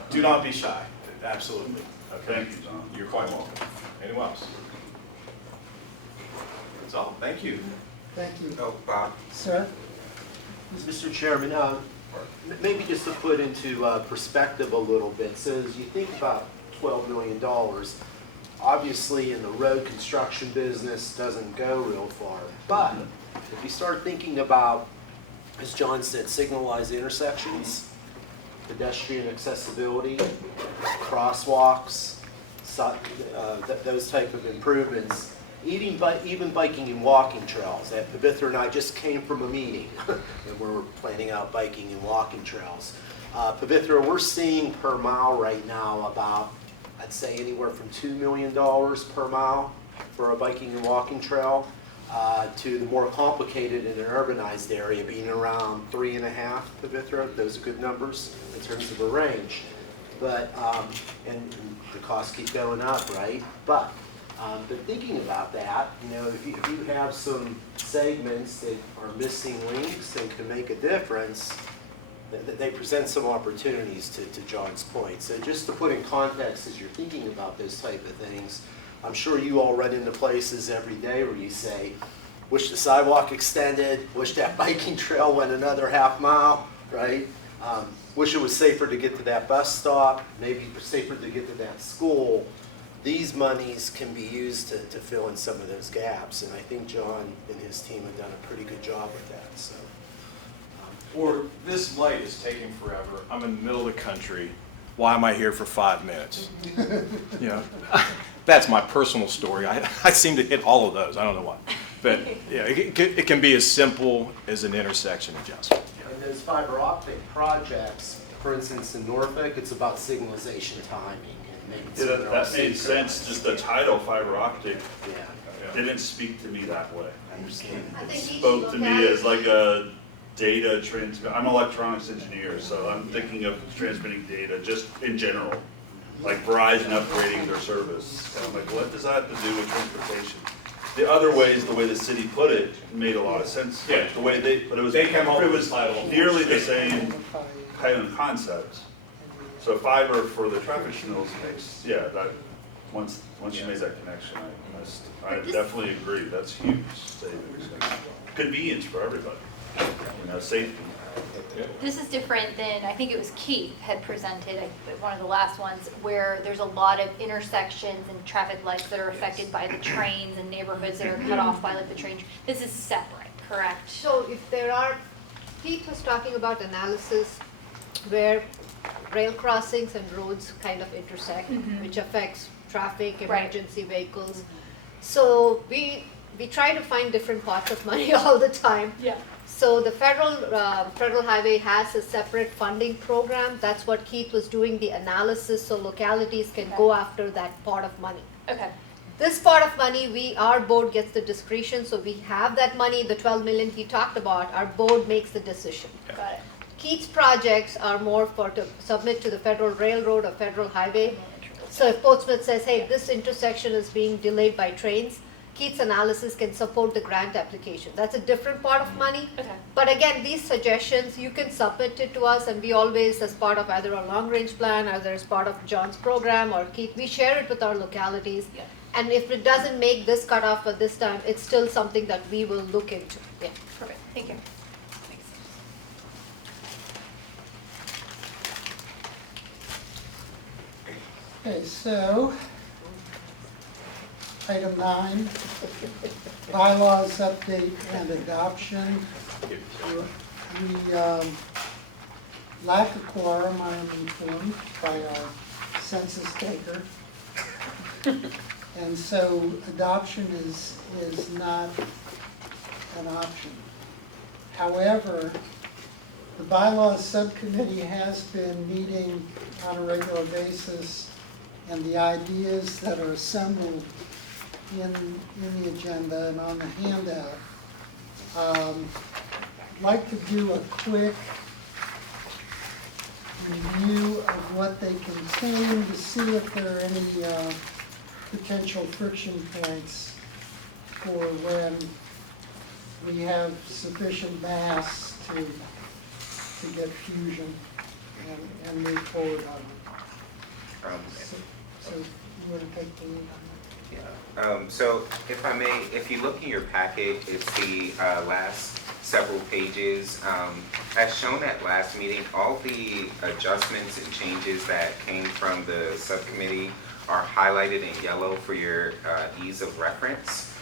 Do not be shy. Absolutely. Okay. Thank you, John. You're quite welcome. Anyone else? That's all. Thank you. Thank you. Oh, Bob? Sir? Mr. Chairman, part. Maybe just to put into perspective a little bit, so as you think about $12 million, obviously in the road construction business doesn't go real far. But if you start thinking about, as John said, signalized intersections, pedestrian accessibility, crosswalks, those type of improvements, even biking and walking trails. Pavitra and I just came from a meeting, and we're planning out biking and walking trails. Pavitra, we're seeing per mile right now about, I'd say anywhere from $2 million per mile for a biking and walking trail, to the more complicated in an urbanized area being around 3.5, Pavitra. Those are good numbers in terms of a range. But, and the costs keep going up, right? But thinking about that, you know, if you have some segments that are missing links and can make a difference, they present some opportunities to John's point. So just to put in context as you're thinking about those type of things, I'm sure you all run into places every day where you say, wish the sidewalk extended, wish that biking trail went another half mile, right? Wish it was safer to get to that bus stop, maybe safer to get to that school. These monies can be used to fill in some of those gaps, and I think John and his team have done a pretty good job with that. So, Or this light is taking forever. I'm in the middle of the country. Why am I here for 5 minutes? You know, that's my personal story. I seem to hit all of those. I don't know why. But yeah, it can be as simple as an intersection adjustment. and those fiber optic projects, for instance, in Norfolk, it's about signalization timing and maybe Yeah, that made sense, just the title fiber optic Yeah, didn't speak to me that way. I understand. It spoke to me as like a data transmit. I'm an electronics engineer, so I'm thinking of transmitting data just in general, like Verizon upgrading their service. And I'm like, what does that have to do with transportation? The other ways, the way the city put it, made a lot of sense. Yeah. The way but They came up it with was the title. nearly the same kind of concept. So fiber for the traffic signals makes, yeah, that, once you made that connection, I definitely agree, that's huge savings. Convenience for everybody, you know, safety. This is different than, I think it was Keith had presented, one of the last ones, where there's a lot of intersections and traffic lights that are affected by the trains and neighborhoods that are cut off by like the train. This is separate, correct? So if there are, Keith was talking about analysis where rail crossings and roads kind of intersect, which affects traffic, emergency vehicles. So we try to find different pots of money all the time. Yeah. So the federal highway has a separate funding program. That's what Keith was doing, the analysis, so localities can go after that pot of money. Okay. This part of money, our board gets the discretion, so we have that money, the 12 million he talked about, our board makes the decision. Got it. Keith's projects are more to submit to the federal railroad or federal highway. So if Portsmouth says, hey, this intersection is being delayed by trains, Keith's analysis can support the grant application. That's a different part of money. Okay. But again, these suggestions, you can submit it to us, and we always, as part of either a long-range plan, either as part of John's program or Keith, we share it with our localities. Yeah. And if it doesn't make this cutoff for this time, it's still something that we will look into. Yeah. Perfect. Thank you. Thanks. Okay, so, item 9, bylaws update and adoption. We lack a quorum, I am informed by our census taker. And so adoption is not an option. However, the bylaws subcommittee has been meeting on a regular basis, and the ideas that are assembled in the agenda and on the handout. I'd like to do a quick review of what they contain to see if there are any potential friction points for when we have sufficient mass to get fusion and move forward on it. So you want to take the lead on that? So if I may, if you look in your packet, it's the last several pages. As shown at last meeting, all the adjustments and changes that came from the subcommittee are highlighted in yellow for your ease of reference.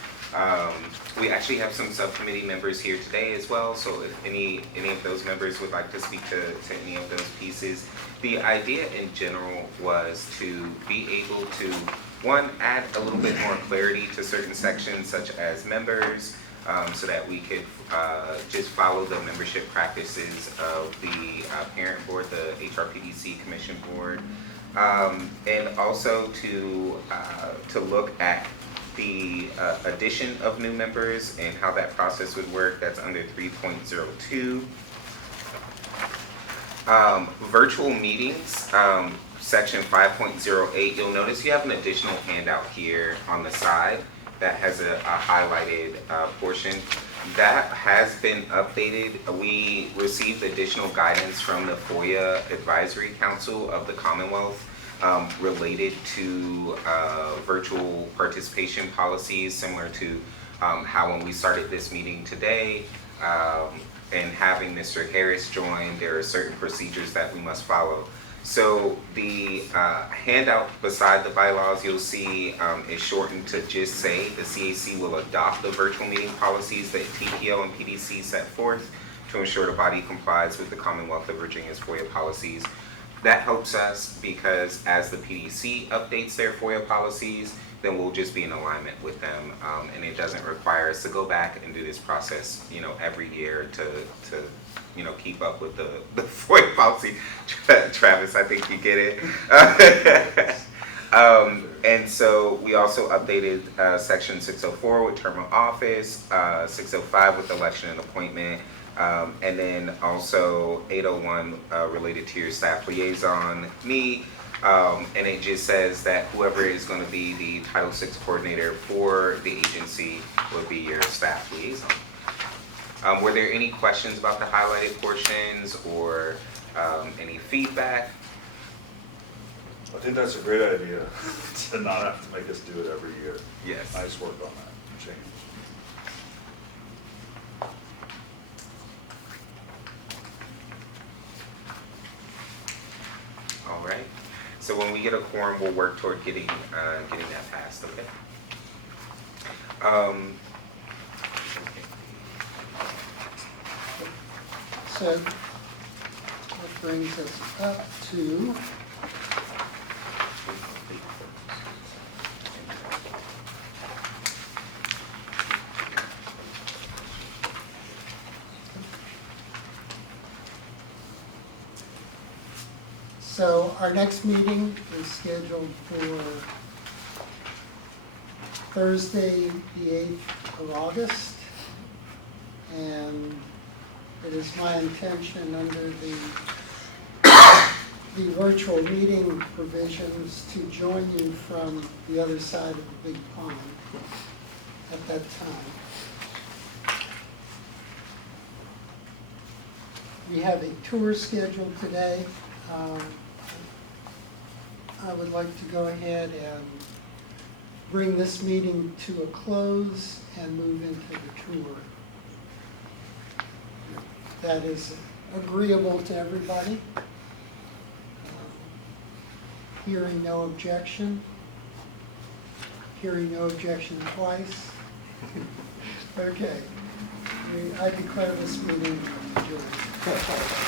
We actually have some subcommittee members here today as well, so if any of those members would like to speak to any of those pieces. The idea in general was to be able to, one, add a little bit more clarity to certain sections such as members, so that we could just follow the membership practices of the parent board, the HRPDC Commission Board, and also to look at the addition of new members and how that process would work. That's under 3.02. Virtual meetings, section 5.08. You'll notice you have an additional handout here on the side that has a highlighted portion. That has been updated. We received additional guidance from the FOIA Advisory Council of the Commonwealth related to virtual participation policies, similar to how when we started this meeting today and having Mr. Harris join, there are certain procedures that we must follow. So the handout beside the bylaws you'll see is shortened to just say the CAC will adopt the virtual meeting policies that TPO and PDC set forth to ensure the body complies with the Commonwealth of Virginia's FOIA policies. That helps us because as the PDC updates their FOIA policies, then we'll just be in alignment with them, and it doesn't require us to go back and do this process, every year to keep up with the FOIA policy. Travis, I think you get it. And so we also updated section 604 with term of office, 605 with election and appointment, and then also 801 related to your staff liaison, me. And it just says that whoever is going to be the Title VI coordinator for the agency would be your staff liaison. Were there any questions about the highlighted portions or any feedback? I think that's a great idea to not have to make us do it every year. Yes. Nice work on that change. All right. So when we get a quorum, we'll work toward getting that passed. Okay. So that brings us up to So our next meeting is scheduled for Thursday, the 8th of August. And it is my intention under the virtual meeting provisions to join you from the other side of the big pond at that time. We have a tour scheduled today. I would like to go ahead and bring this meeting to a close and move into the tour. That is agreeable to everybody. Hearing no objection. Hearing no objection twice. Okay. I declare this meeting adjourned.